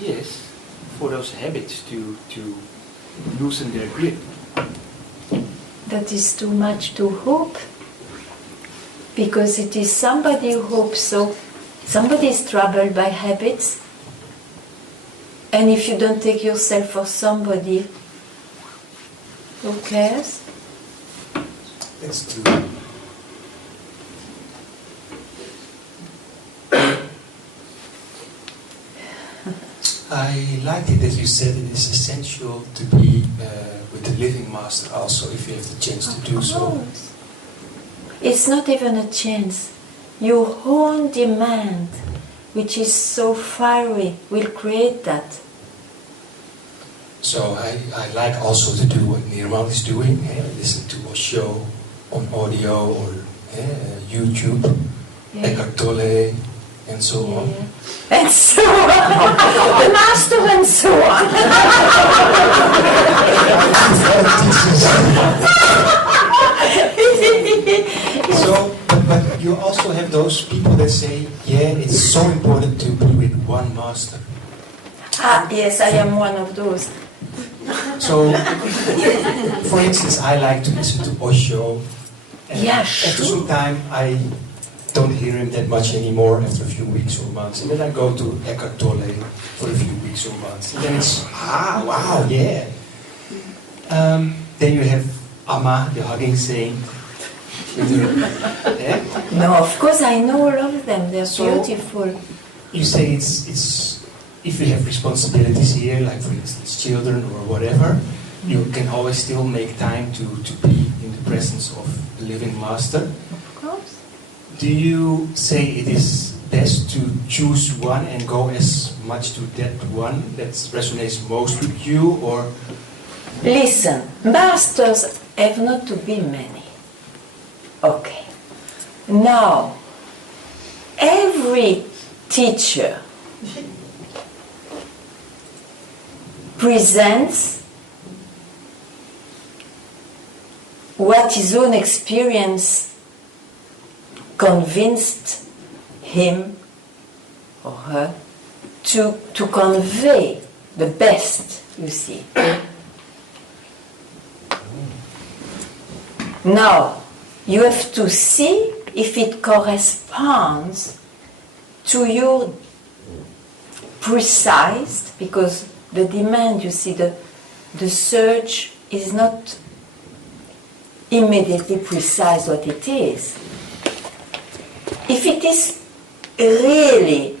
Yes, for those habits to loosen their grip. That is too much to hope. Because it is somebody who hopes so. Somebody is troubled by habits. And if you don't take yourself for somebody, who cares? It's true. I liked it that you said it is essential to be with the living master also, if you have the chance to do so. It's not even a chance. Your own demand, which is so fiery, will create that. So I like also to do what Nirmal is doing, listen to a show on audio or YouTube, Eckhart Tolle, and so on. And so on. The master and so on. So, but you also have those people that say, yeah, it's so Yes, I am one of those. So, for instance, I like to listen to Osho. And Yeah, after sure. some time, I don't hear him that much anymore after a few weeks or months. And then I go to Eckhart Tolle for a few weeks or months. And then it's, wow, yeah. Then you have Amma, the hugging saint. With her, yeah? No, of course I know all of them. They're So- beautiful. You say it's if you have responsibilities here, like for instance children or whatever, you can always still make time to be in the presence of the living master. Of course. Do you say it is best to choose one and go as much to that one that resonates most with you, or Listen, masters have not to be many. Okay. Now, every teacher presents what his own experience convinced him or her to convey the best, you see. Now, you have to see if it corresponds to your precise, because the demand, you see, the search is not immediately precise what it is. If it is really,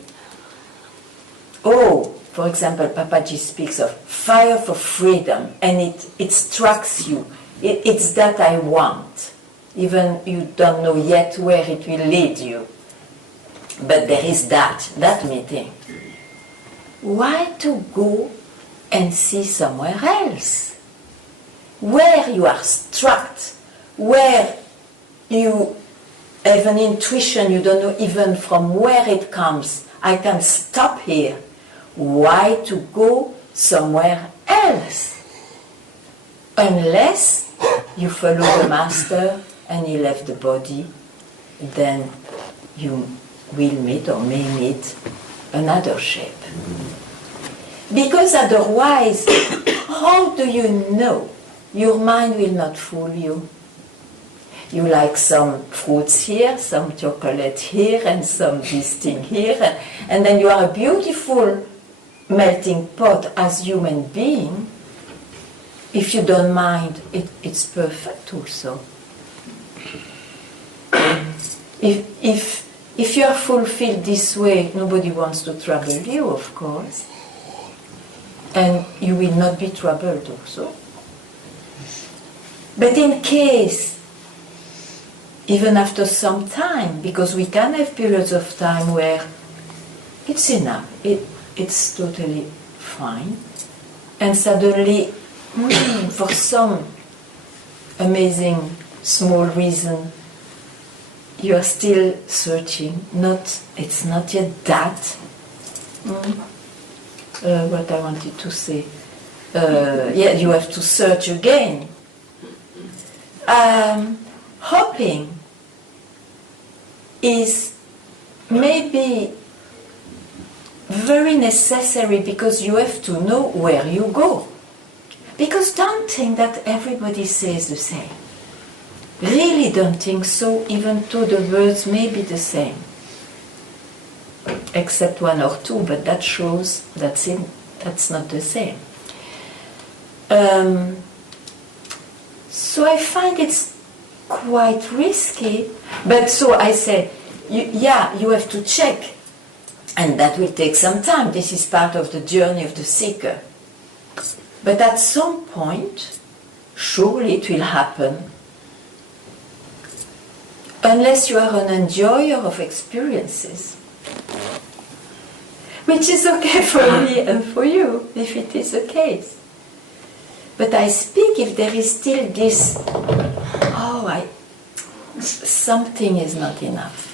for example, Papaji speaks of fire for freedom, and it strikes you. It's that I want. Even you don't know yet where it will lead you. But there is that meeting. Why to go and see somewhere else? Where you are struck, where you have an intuition, you don't know even from where it comes. I can stop here. Why to go somewhere else? Unless you follow the master and he left the body, then you will meet or may meet another shape. Because otherwise, how do you know? Your mind will not fool you. You like some fruits here, some chocolate here, and some this thing here, and then you are a beautiful melting pot as human being. If you don't mind, it's perfect also. If you are fulfilled this way, nobody wants to trouble you, of course. And you will not be troubled also. But in case, even after some time, because we can have periods of time where it's enough, it's totally fine, and suddenly, for some amazing small reason, you are still searching. It's not yet that. What I wanted to say. You have to search again. Hoping is maybe very necessary because you have to know where you go. Because don't think that everybody says the same. Really don't think so, even though the words may be the same. Except one or two, but that shows that's not the same. So I find it's quite risky, but so I say, you have to check, and that will take some time. This is part of the journey of the seeker. But at some point, surely it will happen. Unless you are an enjoyer of experiences. Which is okay for me and for you, if it is the case. But I speak if there is still this, something is not enough.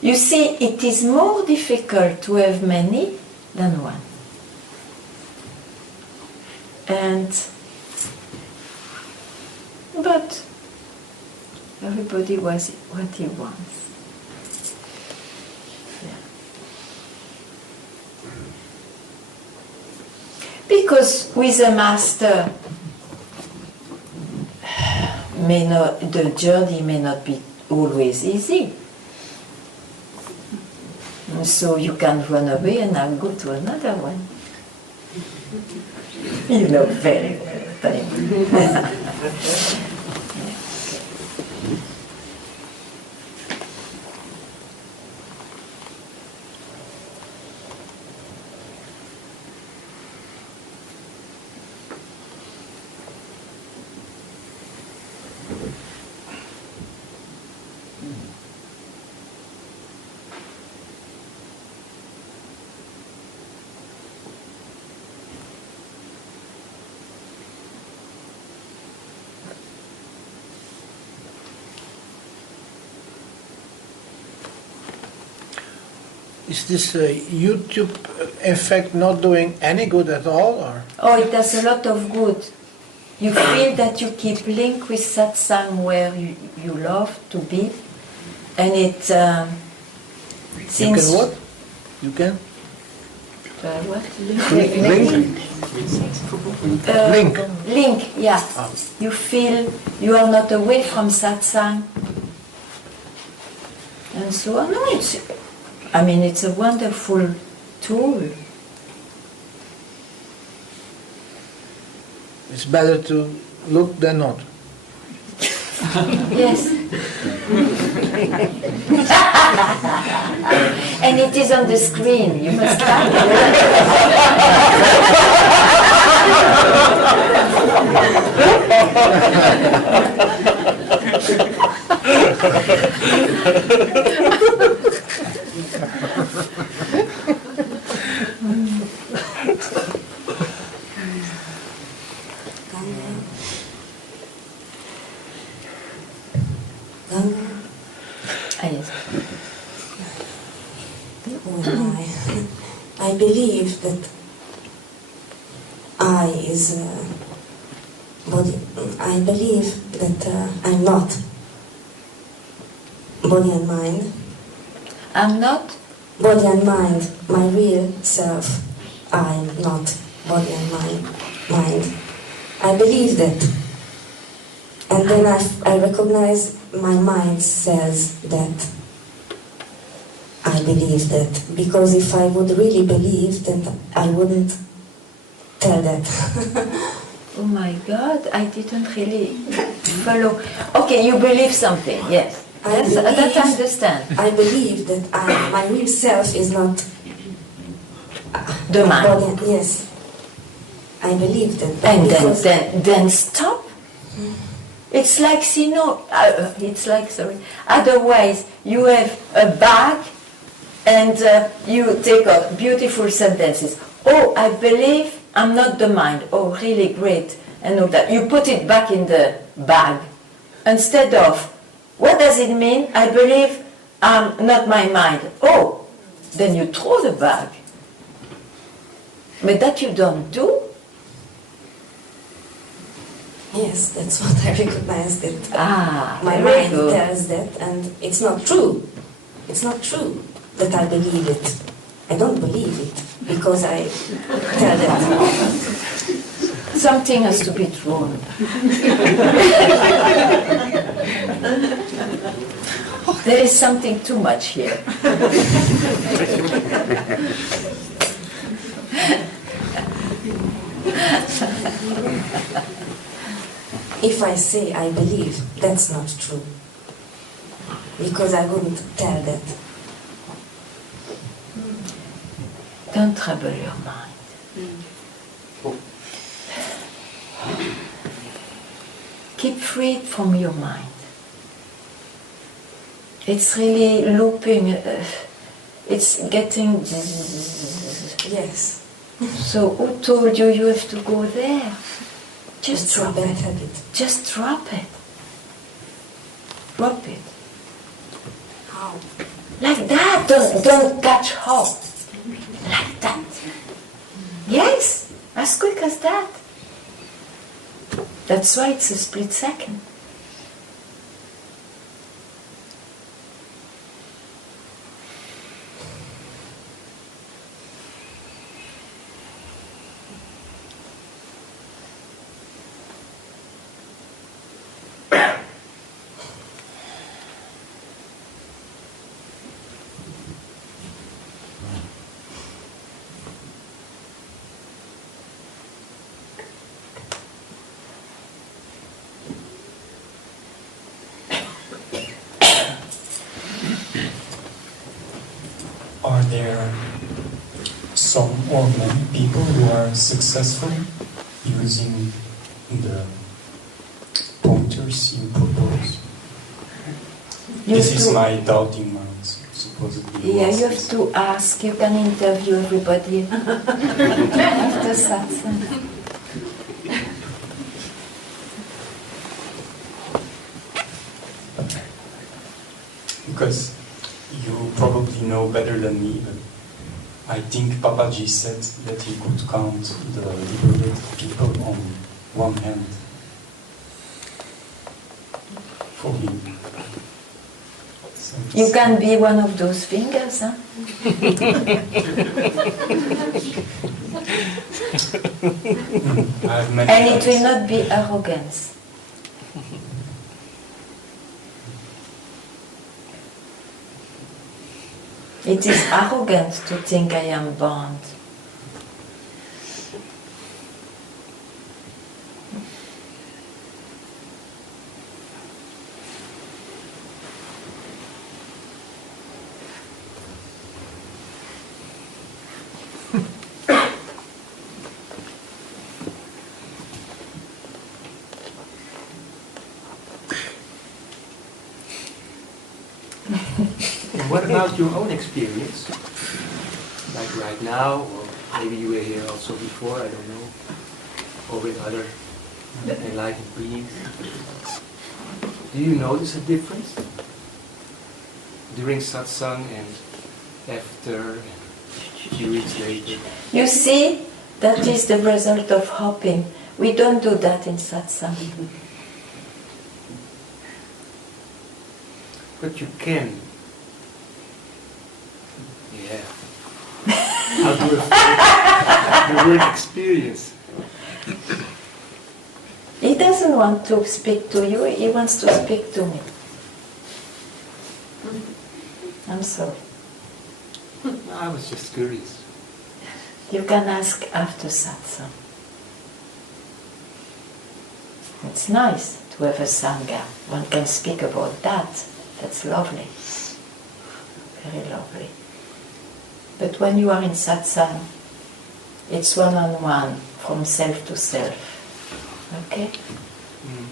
You see, it is more difficult to have many than one. But everybody was what he wants. Yeah. Because with a master, the journey may not be always easy. So you can run away and I'll go to another one. You know very well. Thank you. Is this YouTube effect not doing any good at all, or? Oh, it does a lot of good. You feel that you keep link with satsang where you love to be, and it since You can what? You can? What? Link. Link, yeah. You feel you are not away from satsang, and so on. No, it's a wonderful tool. It's better to look than not. Yes. And it is on the screen. You must tap I believe that I is body. I believe that I'm not body and mind. I'm not body and mind. My real self. I'm not body and mind. I believe that, and then I recognize my mind says that. I believe that, because if I would really believe, then I wouldn't tell that. Oh my God, I didn't really follow. Okay, you believe something, yes. That I understand. I believe that my real self is not the mind. Body. Yes, I believe that. And then stop. It's like, otherwise you have a bag and you take out beautiful sentences. Oh, I believe I'm not the mind. Oh, really great. And all that. You put it back in the bag. Instead of, what does it mean? I believe I'm not my mind. Oh, then you throw the bag. But that you don't do. Yes, that's what I recognize, that my very mind good. tells that, and it's not true. It's not true that I believe it. I don't believe it because I tell that. Something has to be thrown. There is something too much here. If I say I believe, that's not true. Because I wouldn't tell that. Don't trouble your mind. Keep free from your mind. It's really looping. It's getting... Yes. So who told you you have to go there? Just It's drop a bad it. habit. Just drop it. Drop it. How? Like that. Don't catch hold. Like that. Yes. As quick as that. That's why it's a split second. there some or many people who are successful using the pointers you propose? This is my doubting mind, supposedly. Yeah, you have to ask. You can interview everybody after satsang. Because you probably know better than me, but I think Papaji said that he could count the liberated people on one hand. For him. So You can be one of those fingers, huh? And it will not be arrogance. It is arrogant to think I am bound. And what about your own experience? Like right now, or maybe you were here also before, I don't know, or with other enlightened beings. Do you notice a difference during satsang and after, a few weeks later? You see, that is the result of hopping. We don't do that in satsang. But you can. Yeah. How to affect the word experience. He doesn't want to speak to you, he wants to speak to me. I'm sorry. I was just curious. You can ask after satsang. It's nice to have a sangha. One can speak about that. That's lovely. Very lovely. But when you are in satsang, it's one-on-one, from self to self. Okay?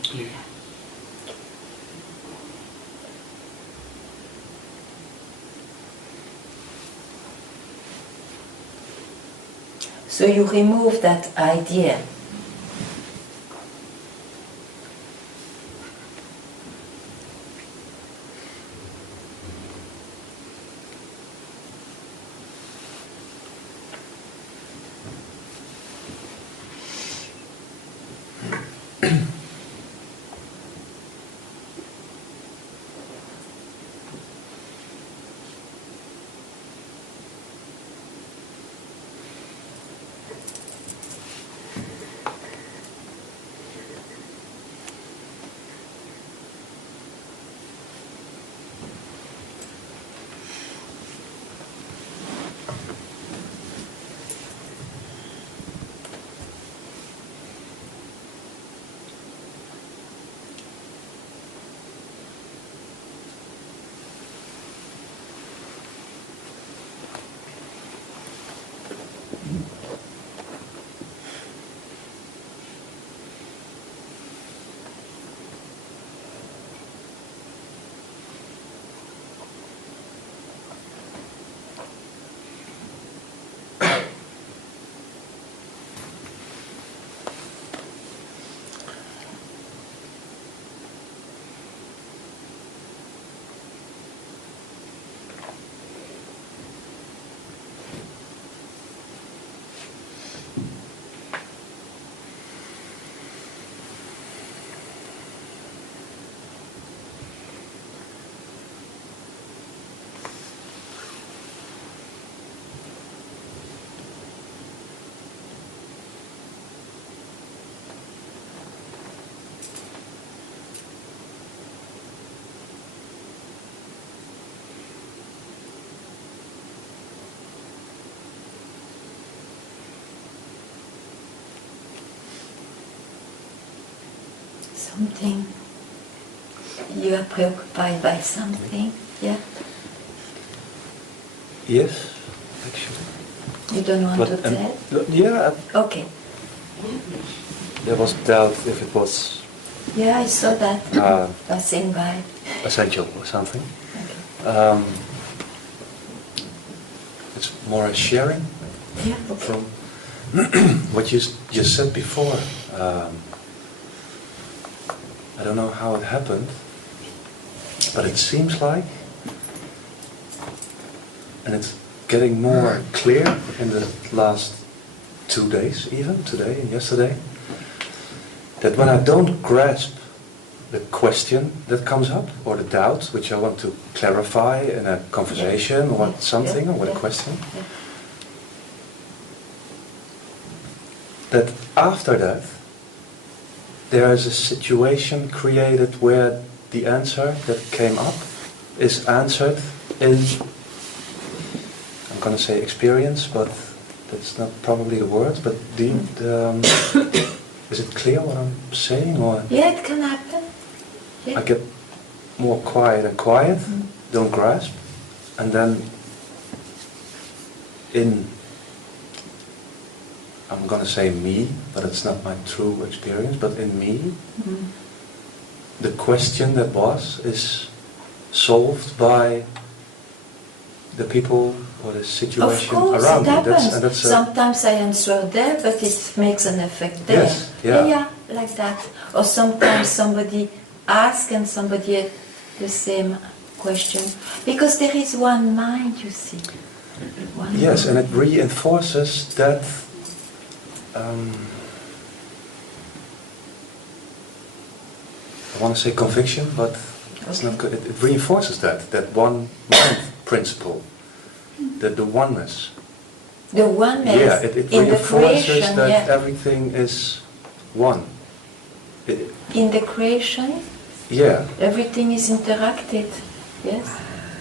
Clear. So you remove that idea. Something. You are preoccupied by something, yeah? Yes. actually. You don't want But, to tell? yeah, Okay. there was doubt if it was Yeah, I saw that passing by. essential or something. Okay. It's more a sharing Yeah, okay. from what you just said before. I don't know how it happened, but it seems like, and it's getting more clear in the last 2 days, even today and yesterday, that when I don't grasp the question that comes up or the doubt which I want to clarify in a conversation or something or with a question, that after that there is a situation created where the answer that came up is answered in, I'm going to say experience, but that's not probably the word, but is it clear what I'm saying? Or Yeah, it can happen. Yeah. I get more quiet and quiet, don't grasp, and then in, I'm going to say me, but it's not my true experience, but in me, the question that is solved by the people or the situation Of course, around it me. happens. Sometimes I answer there, but it makes an effect there. Yes, yeah. Yeah, like that. Or sometimes somebody asks and somebody had the same question. Because there is one mind, you see. Yes, and it reinforces that I want to say conviction, but it's not good. It reinforces that one mind principle, that the oneness. The oneness. Yeah, it in reinforces the creation, that everything is one. In the creation, yeah. Everything is interacted. Yes.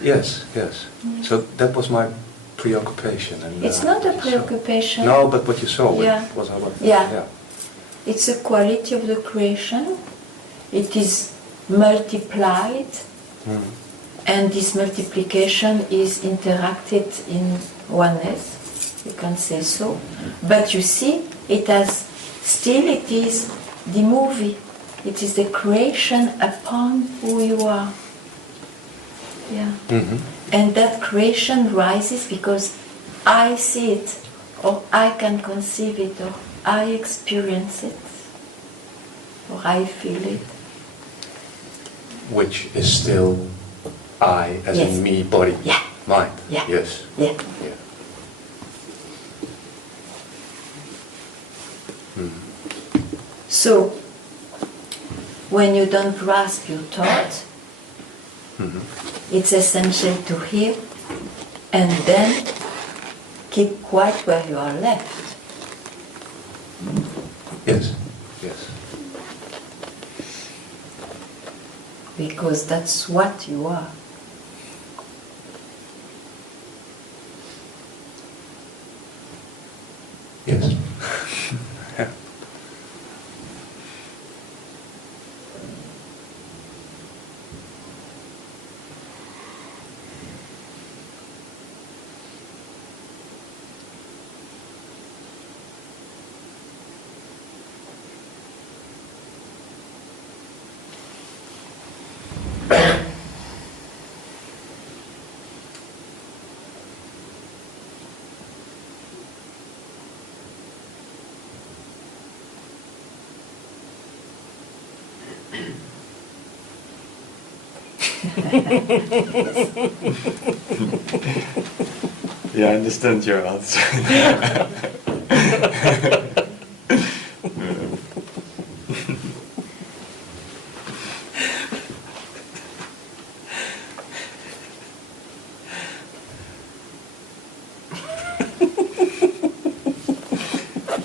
Yes, yes. So that was my preoccupation. And, it's not a preoccupation. No, but what you saw was how. Yeah. It's a quality of the creation. It is multiplied, and this multiplication is interacted in oneness. You can say so. But you see, it is the movie. It is the creation upon who you are. Yeah. And that creation rises because I see it, or I can conceive it, or I experience it, or I feel it. Which is still I, as in me, body, mind. Yeah. Yes. Yeah. Yeah. So, when you don't grasp your thought, it's essential to hear and then keep quiet where you are left. Yes. Yes. Because that's what you are. Yes. Yeah, I understand your answer.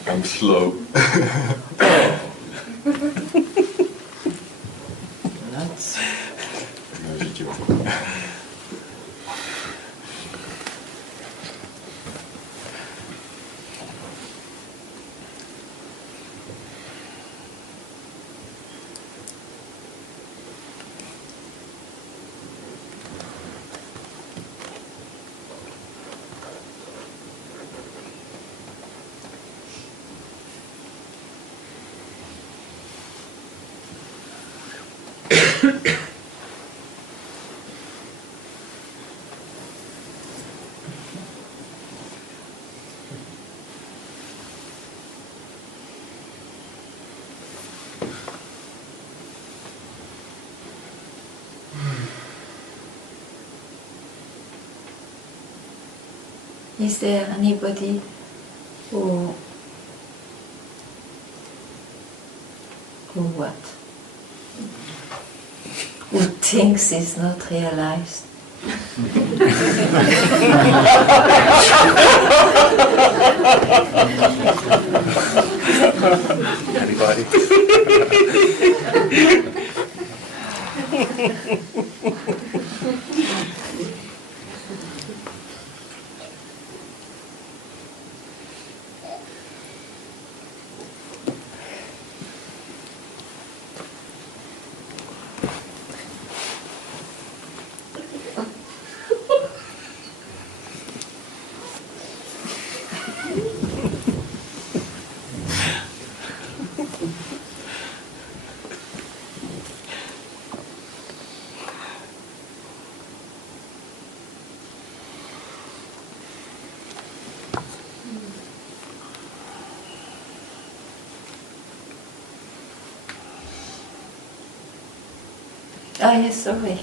I'm slow. Nuts. No, it's a joke. Is there anybody who what? Who thinks is not realized? Anybody? Oh, yes, sorry.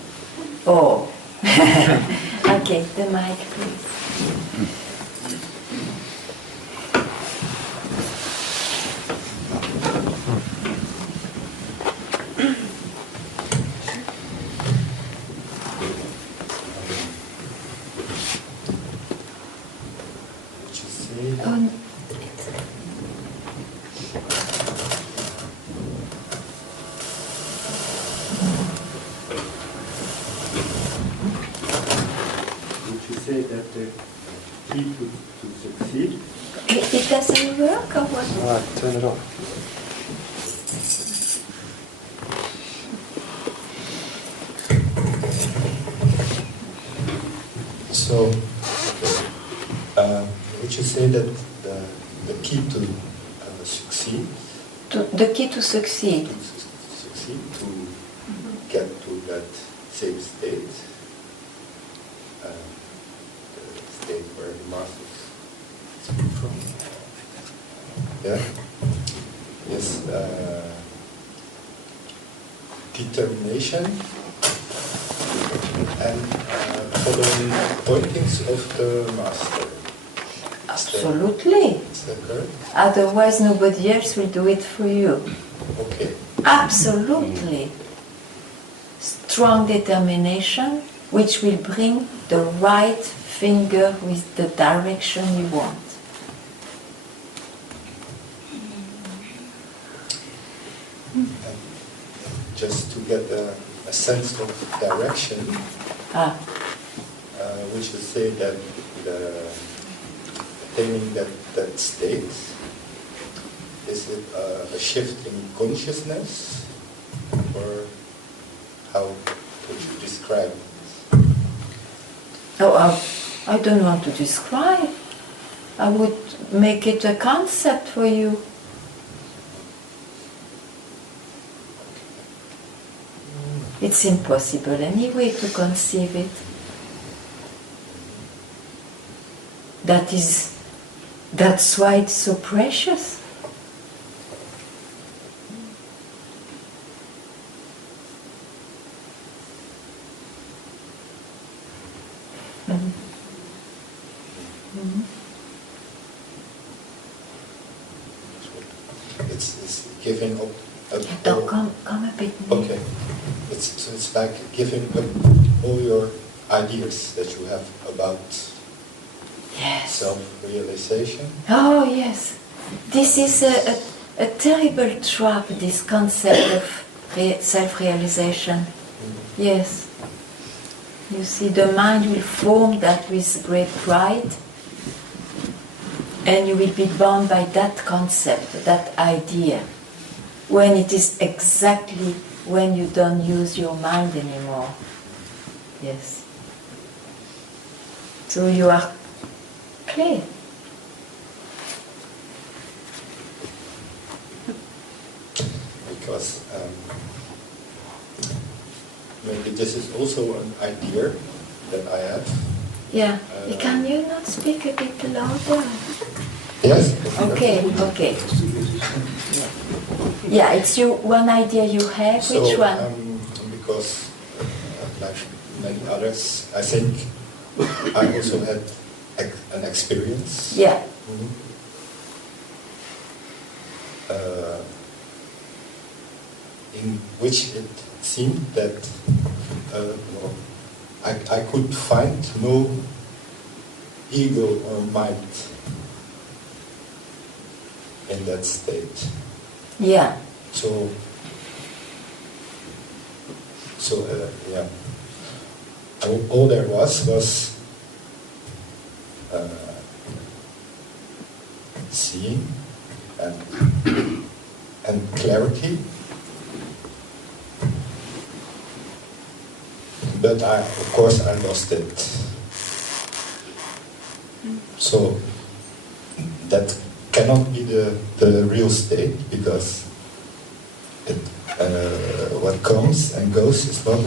Oh. Okay, the mic, please. Oh, say that the key to succeed. it doesn't work or what? Ah, turn it off. So, would you say that the key to succeed? The key to succeed. To get to that same state. State where the masters speak from. Yeah? Is determination and following pointings of the master. Absolutely. Is that correct? Otherwise nobody else will do it for you. Okay. Absolutely. Strong determination which will bring the right finger with the direction you want. Just to get a sense of direction, which is say that attaining that state, is it a shift in consciousness, or how would you describe it? Oh, I don't want to describe. I would make it a concept for you. It's impossible anyway to conceive it. That's why it's so precious. Mm-hmm. Mm-hmm. It's giving up. Don't come a bit more. Okay. It's like giving up all your ideas that you have about self-realization. Oh yes, this is a terrible trap. This concept of self-realization. Mm-hmm. Yes. You see, the mind will form that with great pride, and you will be bound by that concept, that idea, when it is exactly when you don't use your mind anymore. Yes. So you are clear. Because maybe this is also an idea that I have. Yeah. Can you not speak a bit louder? Yes. Okay. Yeah, it's one idea you have. So, which one? Because like many others, I think I also had an experience. Yeah. In which it seemed that I could find no ego or mind in that state. Yeah. So yeah. All there was seeing and clarity. But of course I lost it. So that cannot be the real state, because what comes and goes is not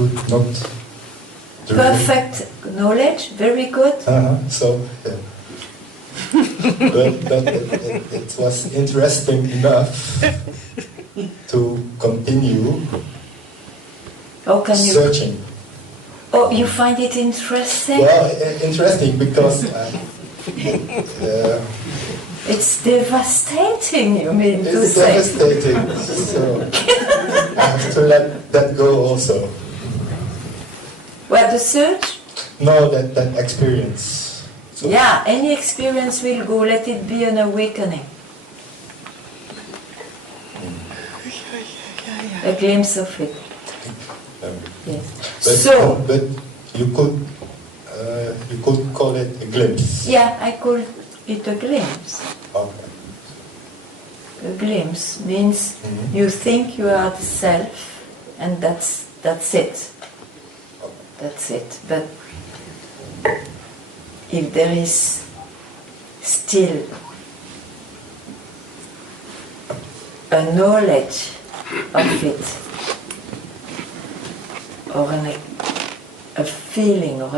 the Perfect knowledge, very good. So, yeah. but it was interesting enough to continue searching. Oh, you find it interesting? Well, interesting because it's devastating, you mean to it's say? devastating. So I have to let that go also. Well, the search? No, that experience. So Yeah, any experience will go. Let it be an awakening. A glimpse of it. Yes. But you could call it a glimpse. Yeah, I call it a glimpse. Okay. A glimpse means you think you are the self, and that's it. That's it. But if there is still a knowledge of it, or a feeling, or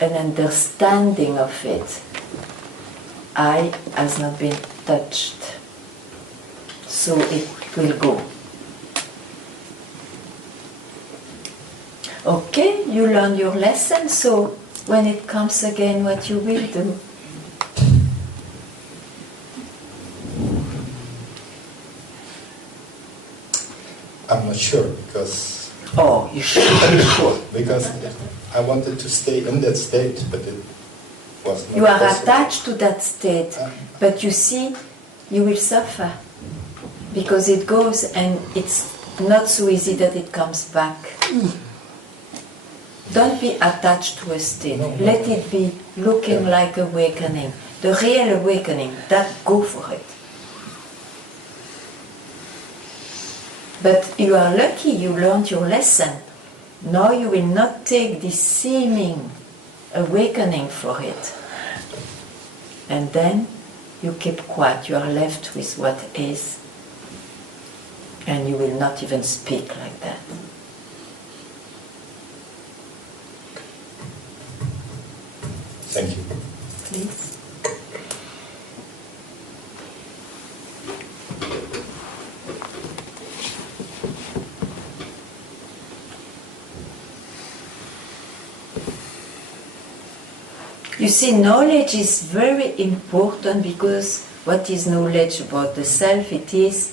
an understanding of it, I has not been touched, so it will go. Okay, you learn your lesson, so when it comes again, what you will do? I'm not sure, because... Oh, you should be sure. Because I wanted to stay in that state, but it was not You are possible. attached to that state, but you see, you will suffer. Because it goes, and it's not so easy that it comes back. Don't be attached to a state. Let it be looking like awakening. The real awakening, go for it. But you are lucky you learned your lesson. Now you will not take this seeming awakening for it. And then you keep quiet. You are left with what is. And you will not even speak like that. Thank you. Please. You see, knowledge is very important, because what is knowledge about the self? It is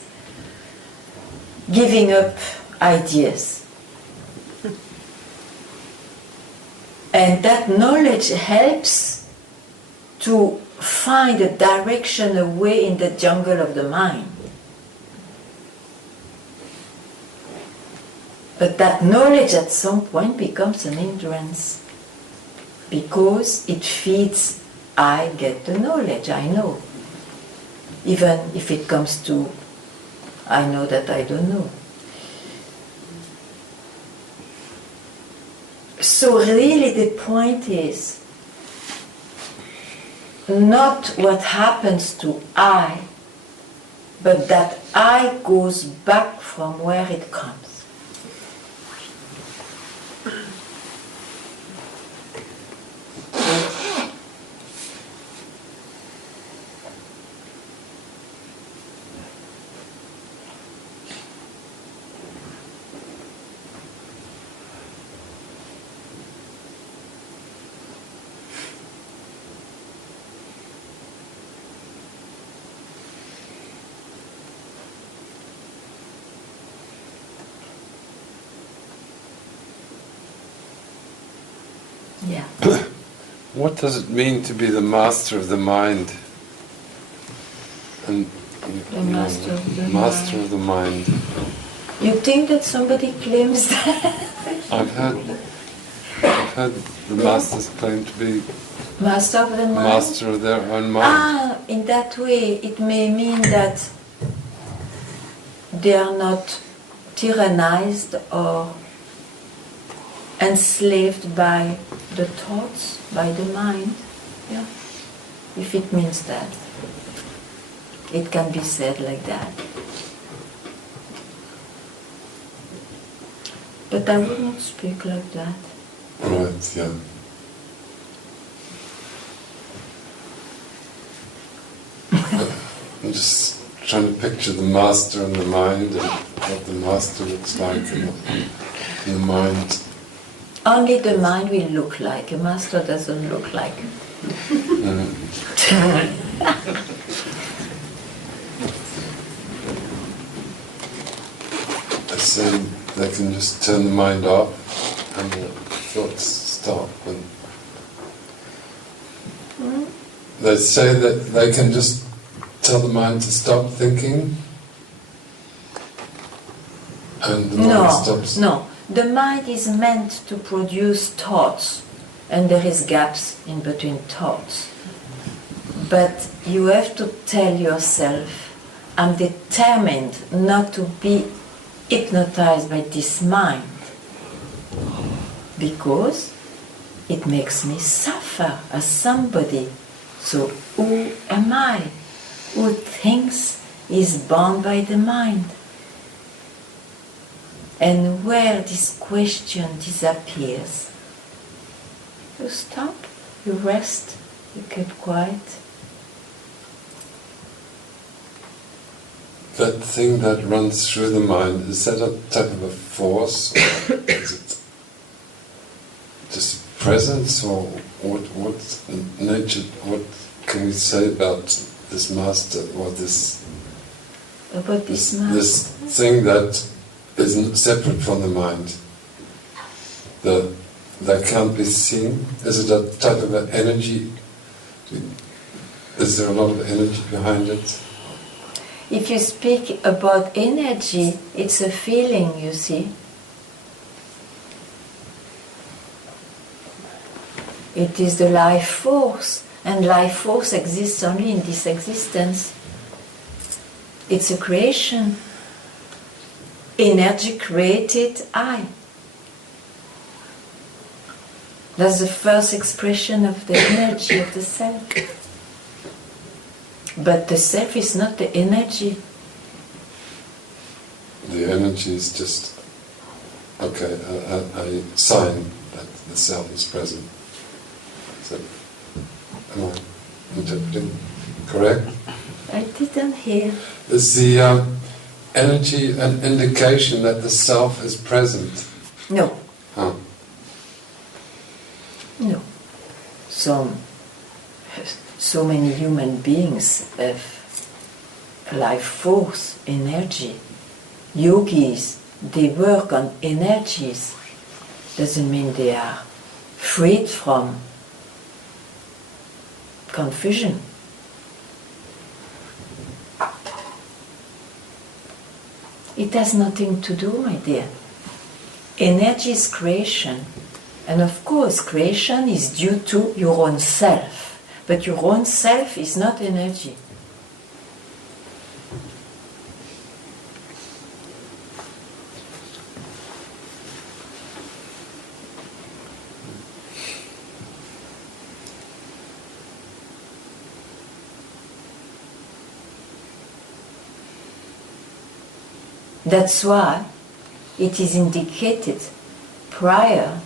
giving up ideas. And that knowledge helps to find a direction, a way in the jungle of the mind. But that knowledge at some point becomes an hindrance, because it feeds, I get the knowledge, I know. Even if it comes to, I know that I don't know. So really the point is not what happens to I, but that I goes back from where it comes. Yeah. What does it mean to be the master of the mind? And The master of the master mind. of the mind. You think that somebody claims that? I've heard the masters claim to be Master of the mind? master of their own mind. Ah, in that way, it may mean that they are not tyrannized or enslaved by the thoughts, by the mind. Yeah. If it means that, it can be said like that. But I would not speak like that. Right, yeah. I'm just trying to picture the master in the mind and what the master looks like in the mind. Only the mind will look like. A master doesn't look like. So they can just turn the mind off and the thoughts stop. And they say that they can just tell the mind to stop thinking and the mind stops. No. The mind is meant to produce thoughts, and there is gaps in between thoughts. But you have to tell yourself, I'm determined not to be hypnotized by this mind, because it makes me suffer as somebody. So who am I, who thinks is bound by the mind? And where this question disappears, you stop, you rest, you keep quiet. That thing that runs through the mind, is that a type of a force? Or is it just presence, or what nature, what can we say about this master, or this About this master? This thing that is separate from the mind, that can't be seen? Is it a type of an energy? Is there a lot of energy behind it? If you speak about energy, it's a feeling, you see. It is the life force, and life force exists only in this existence. It's a creation. Energy created I. That's the first expression of the energy of the self. But the self is not the energy. The energy is just, okay, a sign that the self is present. So, am I interpreting correct? I didn't hear. Is the energy an indication that the self is present? No. Huh. No. So many human beings have life force, energy. Yogis, they work on energies. Doesn't mean they are freed from confusion. It has nothing to do, my dear. Energy is creation. And of course, creation is due to your own self. But your own self is not energy. That's why it is indicated prior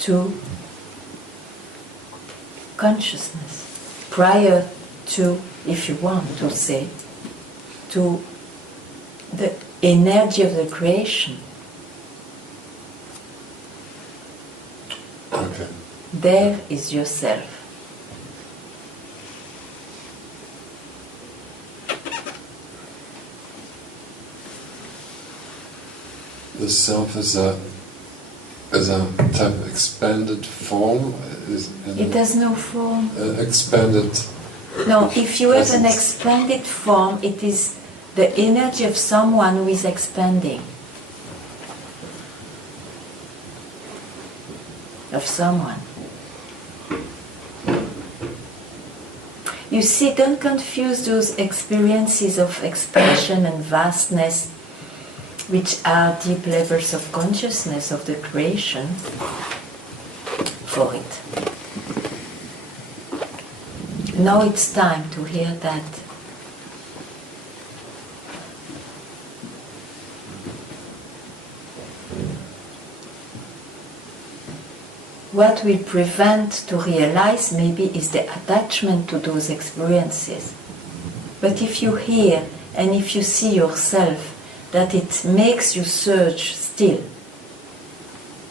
to consciousness, prior to, if you want to say, to the energy of the creation. Okay. There is yourself. The self is a as a type of expanded form? It has no form. Expanded. No, if you have an presence. expanded form, it is the energy of someone who is expanding. Of someone. You see, don't confuse those experiences of expansion and vastness, which are deep levels of consciousness of the creation, for it. Now it's time to hear that. What will prevent to realize maybe is the attachment to those experiences. But if you hear and if you see yourself that it makes you search still,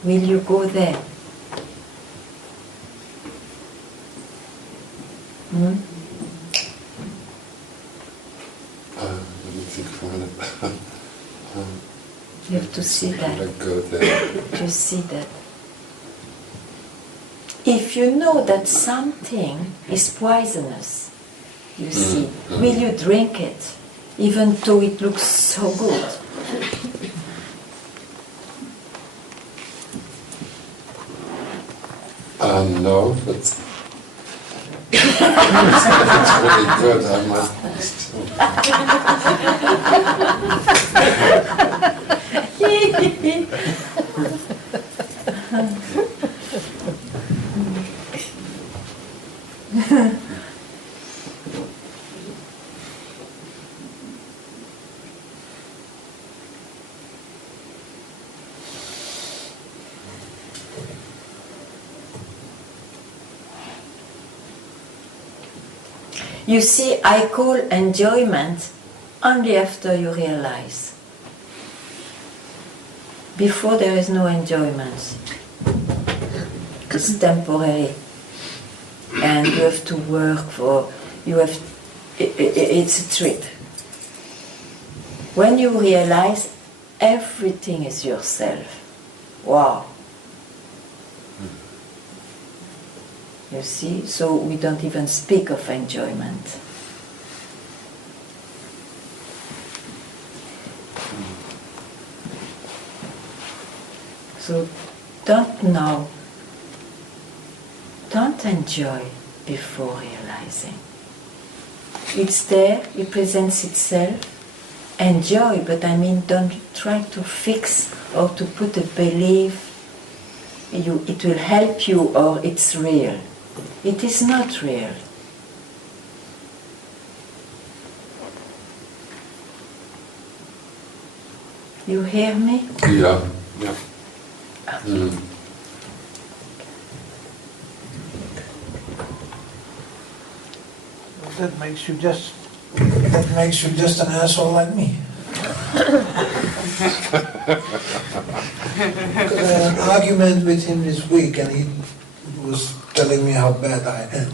will you go there? Let me think for a minute. You have to see that. Let go there. To see that. If you know that something is poisonous, you see, will you drink it, even though it looks so good? No, but if it's really good, I might still. You see, I call enjoyment only after you realize. Before there is no enjoyment. It's temporary. And you have to work for, it's a trip. When you realize everything is yourself, wow. You see, so we don't even speak of enjoyment. So don't know, don't enjoy before realizing. It's there, it presents itself. Enjoy, but I mean don't try to fix or to put a belief, it will help you or it's real. It is not real. You hear me? Yeah. That makes you just an asshole like me. Because I had an argument with him this week and he was telling me how bad I am.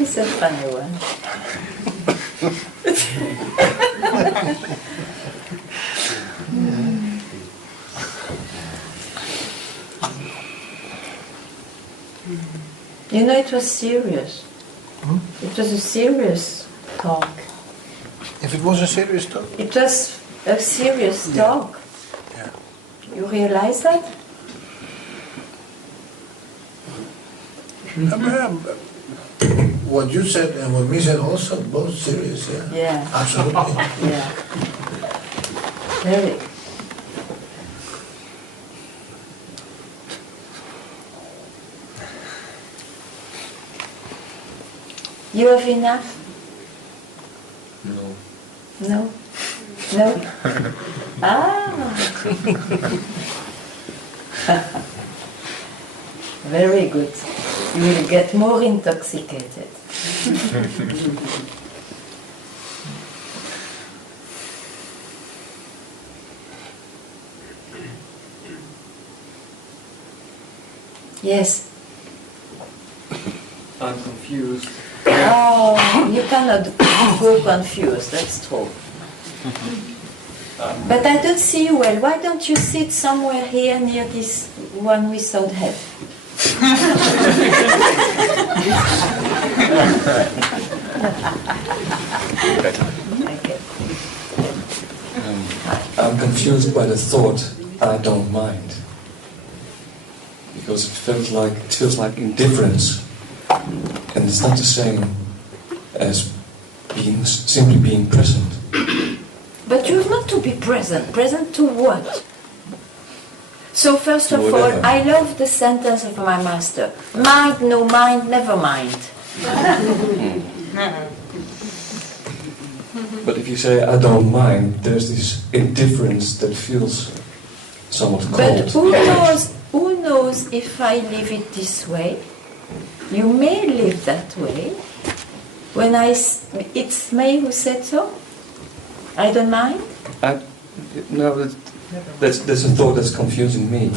It's a funny one. You know, it was serious. It was a serious talk. If it was a serious talk? It was a serious talk. Yeah. You realize that? What you said and what me said also, both serious, yeah. Yeah. Absolutely. Yeah. Very. You have enough? No. No? No? Ah! Very good. You will get more intoxicated. Yes. confused. Oh, you cannot go confused, that's true. But I don't see you well. Why don't you sit somewhere here near this one without head? I'm confused by the thought, I don't mind. Because it feels like indifference. And it's not the same as simply being present. But you have not to be present. Present to what? So first of all, I love the sentence of my master. Mind, no mind, never mind. But if you say, I don't mind, there's this indifference that feels somewhat cold. But who knows if I live it this way? You may live that way. It's May who said so? I don't mind? No, that's a thought that's confusing me.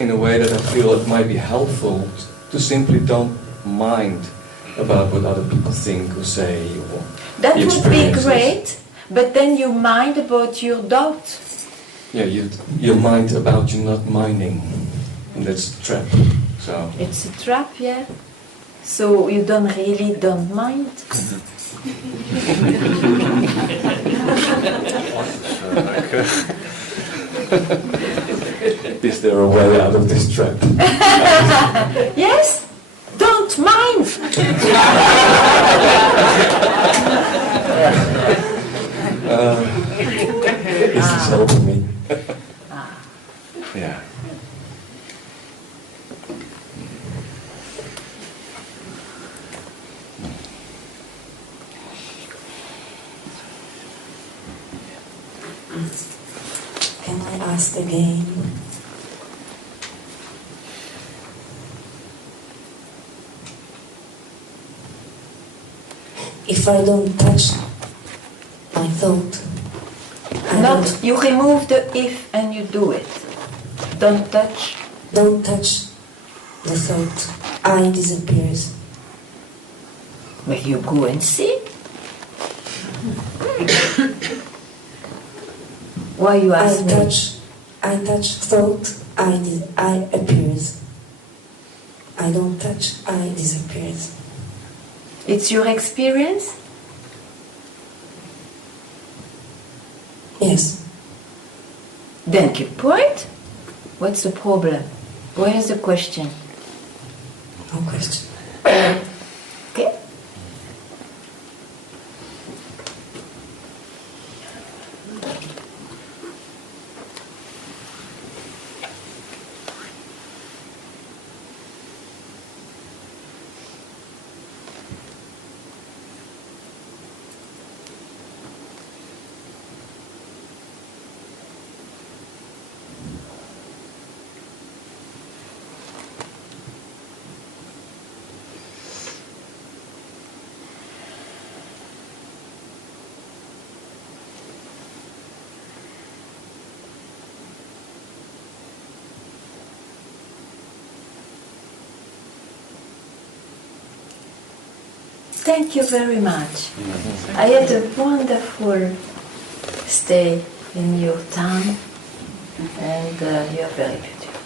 In a way that I feel it might be helpful to simply don't mind about what other people think or say. Or that would be great, but then you mind about your doubt. Yeah, you mind about you not minding. And that's a trap. So it's a trap, yeah. So you don't mind. Is there a way out of this trap? Yes, don't mind. This is helping me. Yeah. Can I ask again? If I don't touch my thought, you remove the if and you do it. Don't touch. Don't touch the thought. I disappears. Well, you go and see. Why you ask me? I touch thought, I appears. I don't touch, I disappears. It's your experience? Yes. Then keep quiet. What's the problem? Where is the question? No question. Okay. Thank you very much. I had a wonderful stay in your town, and you're very beautiful.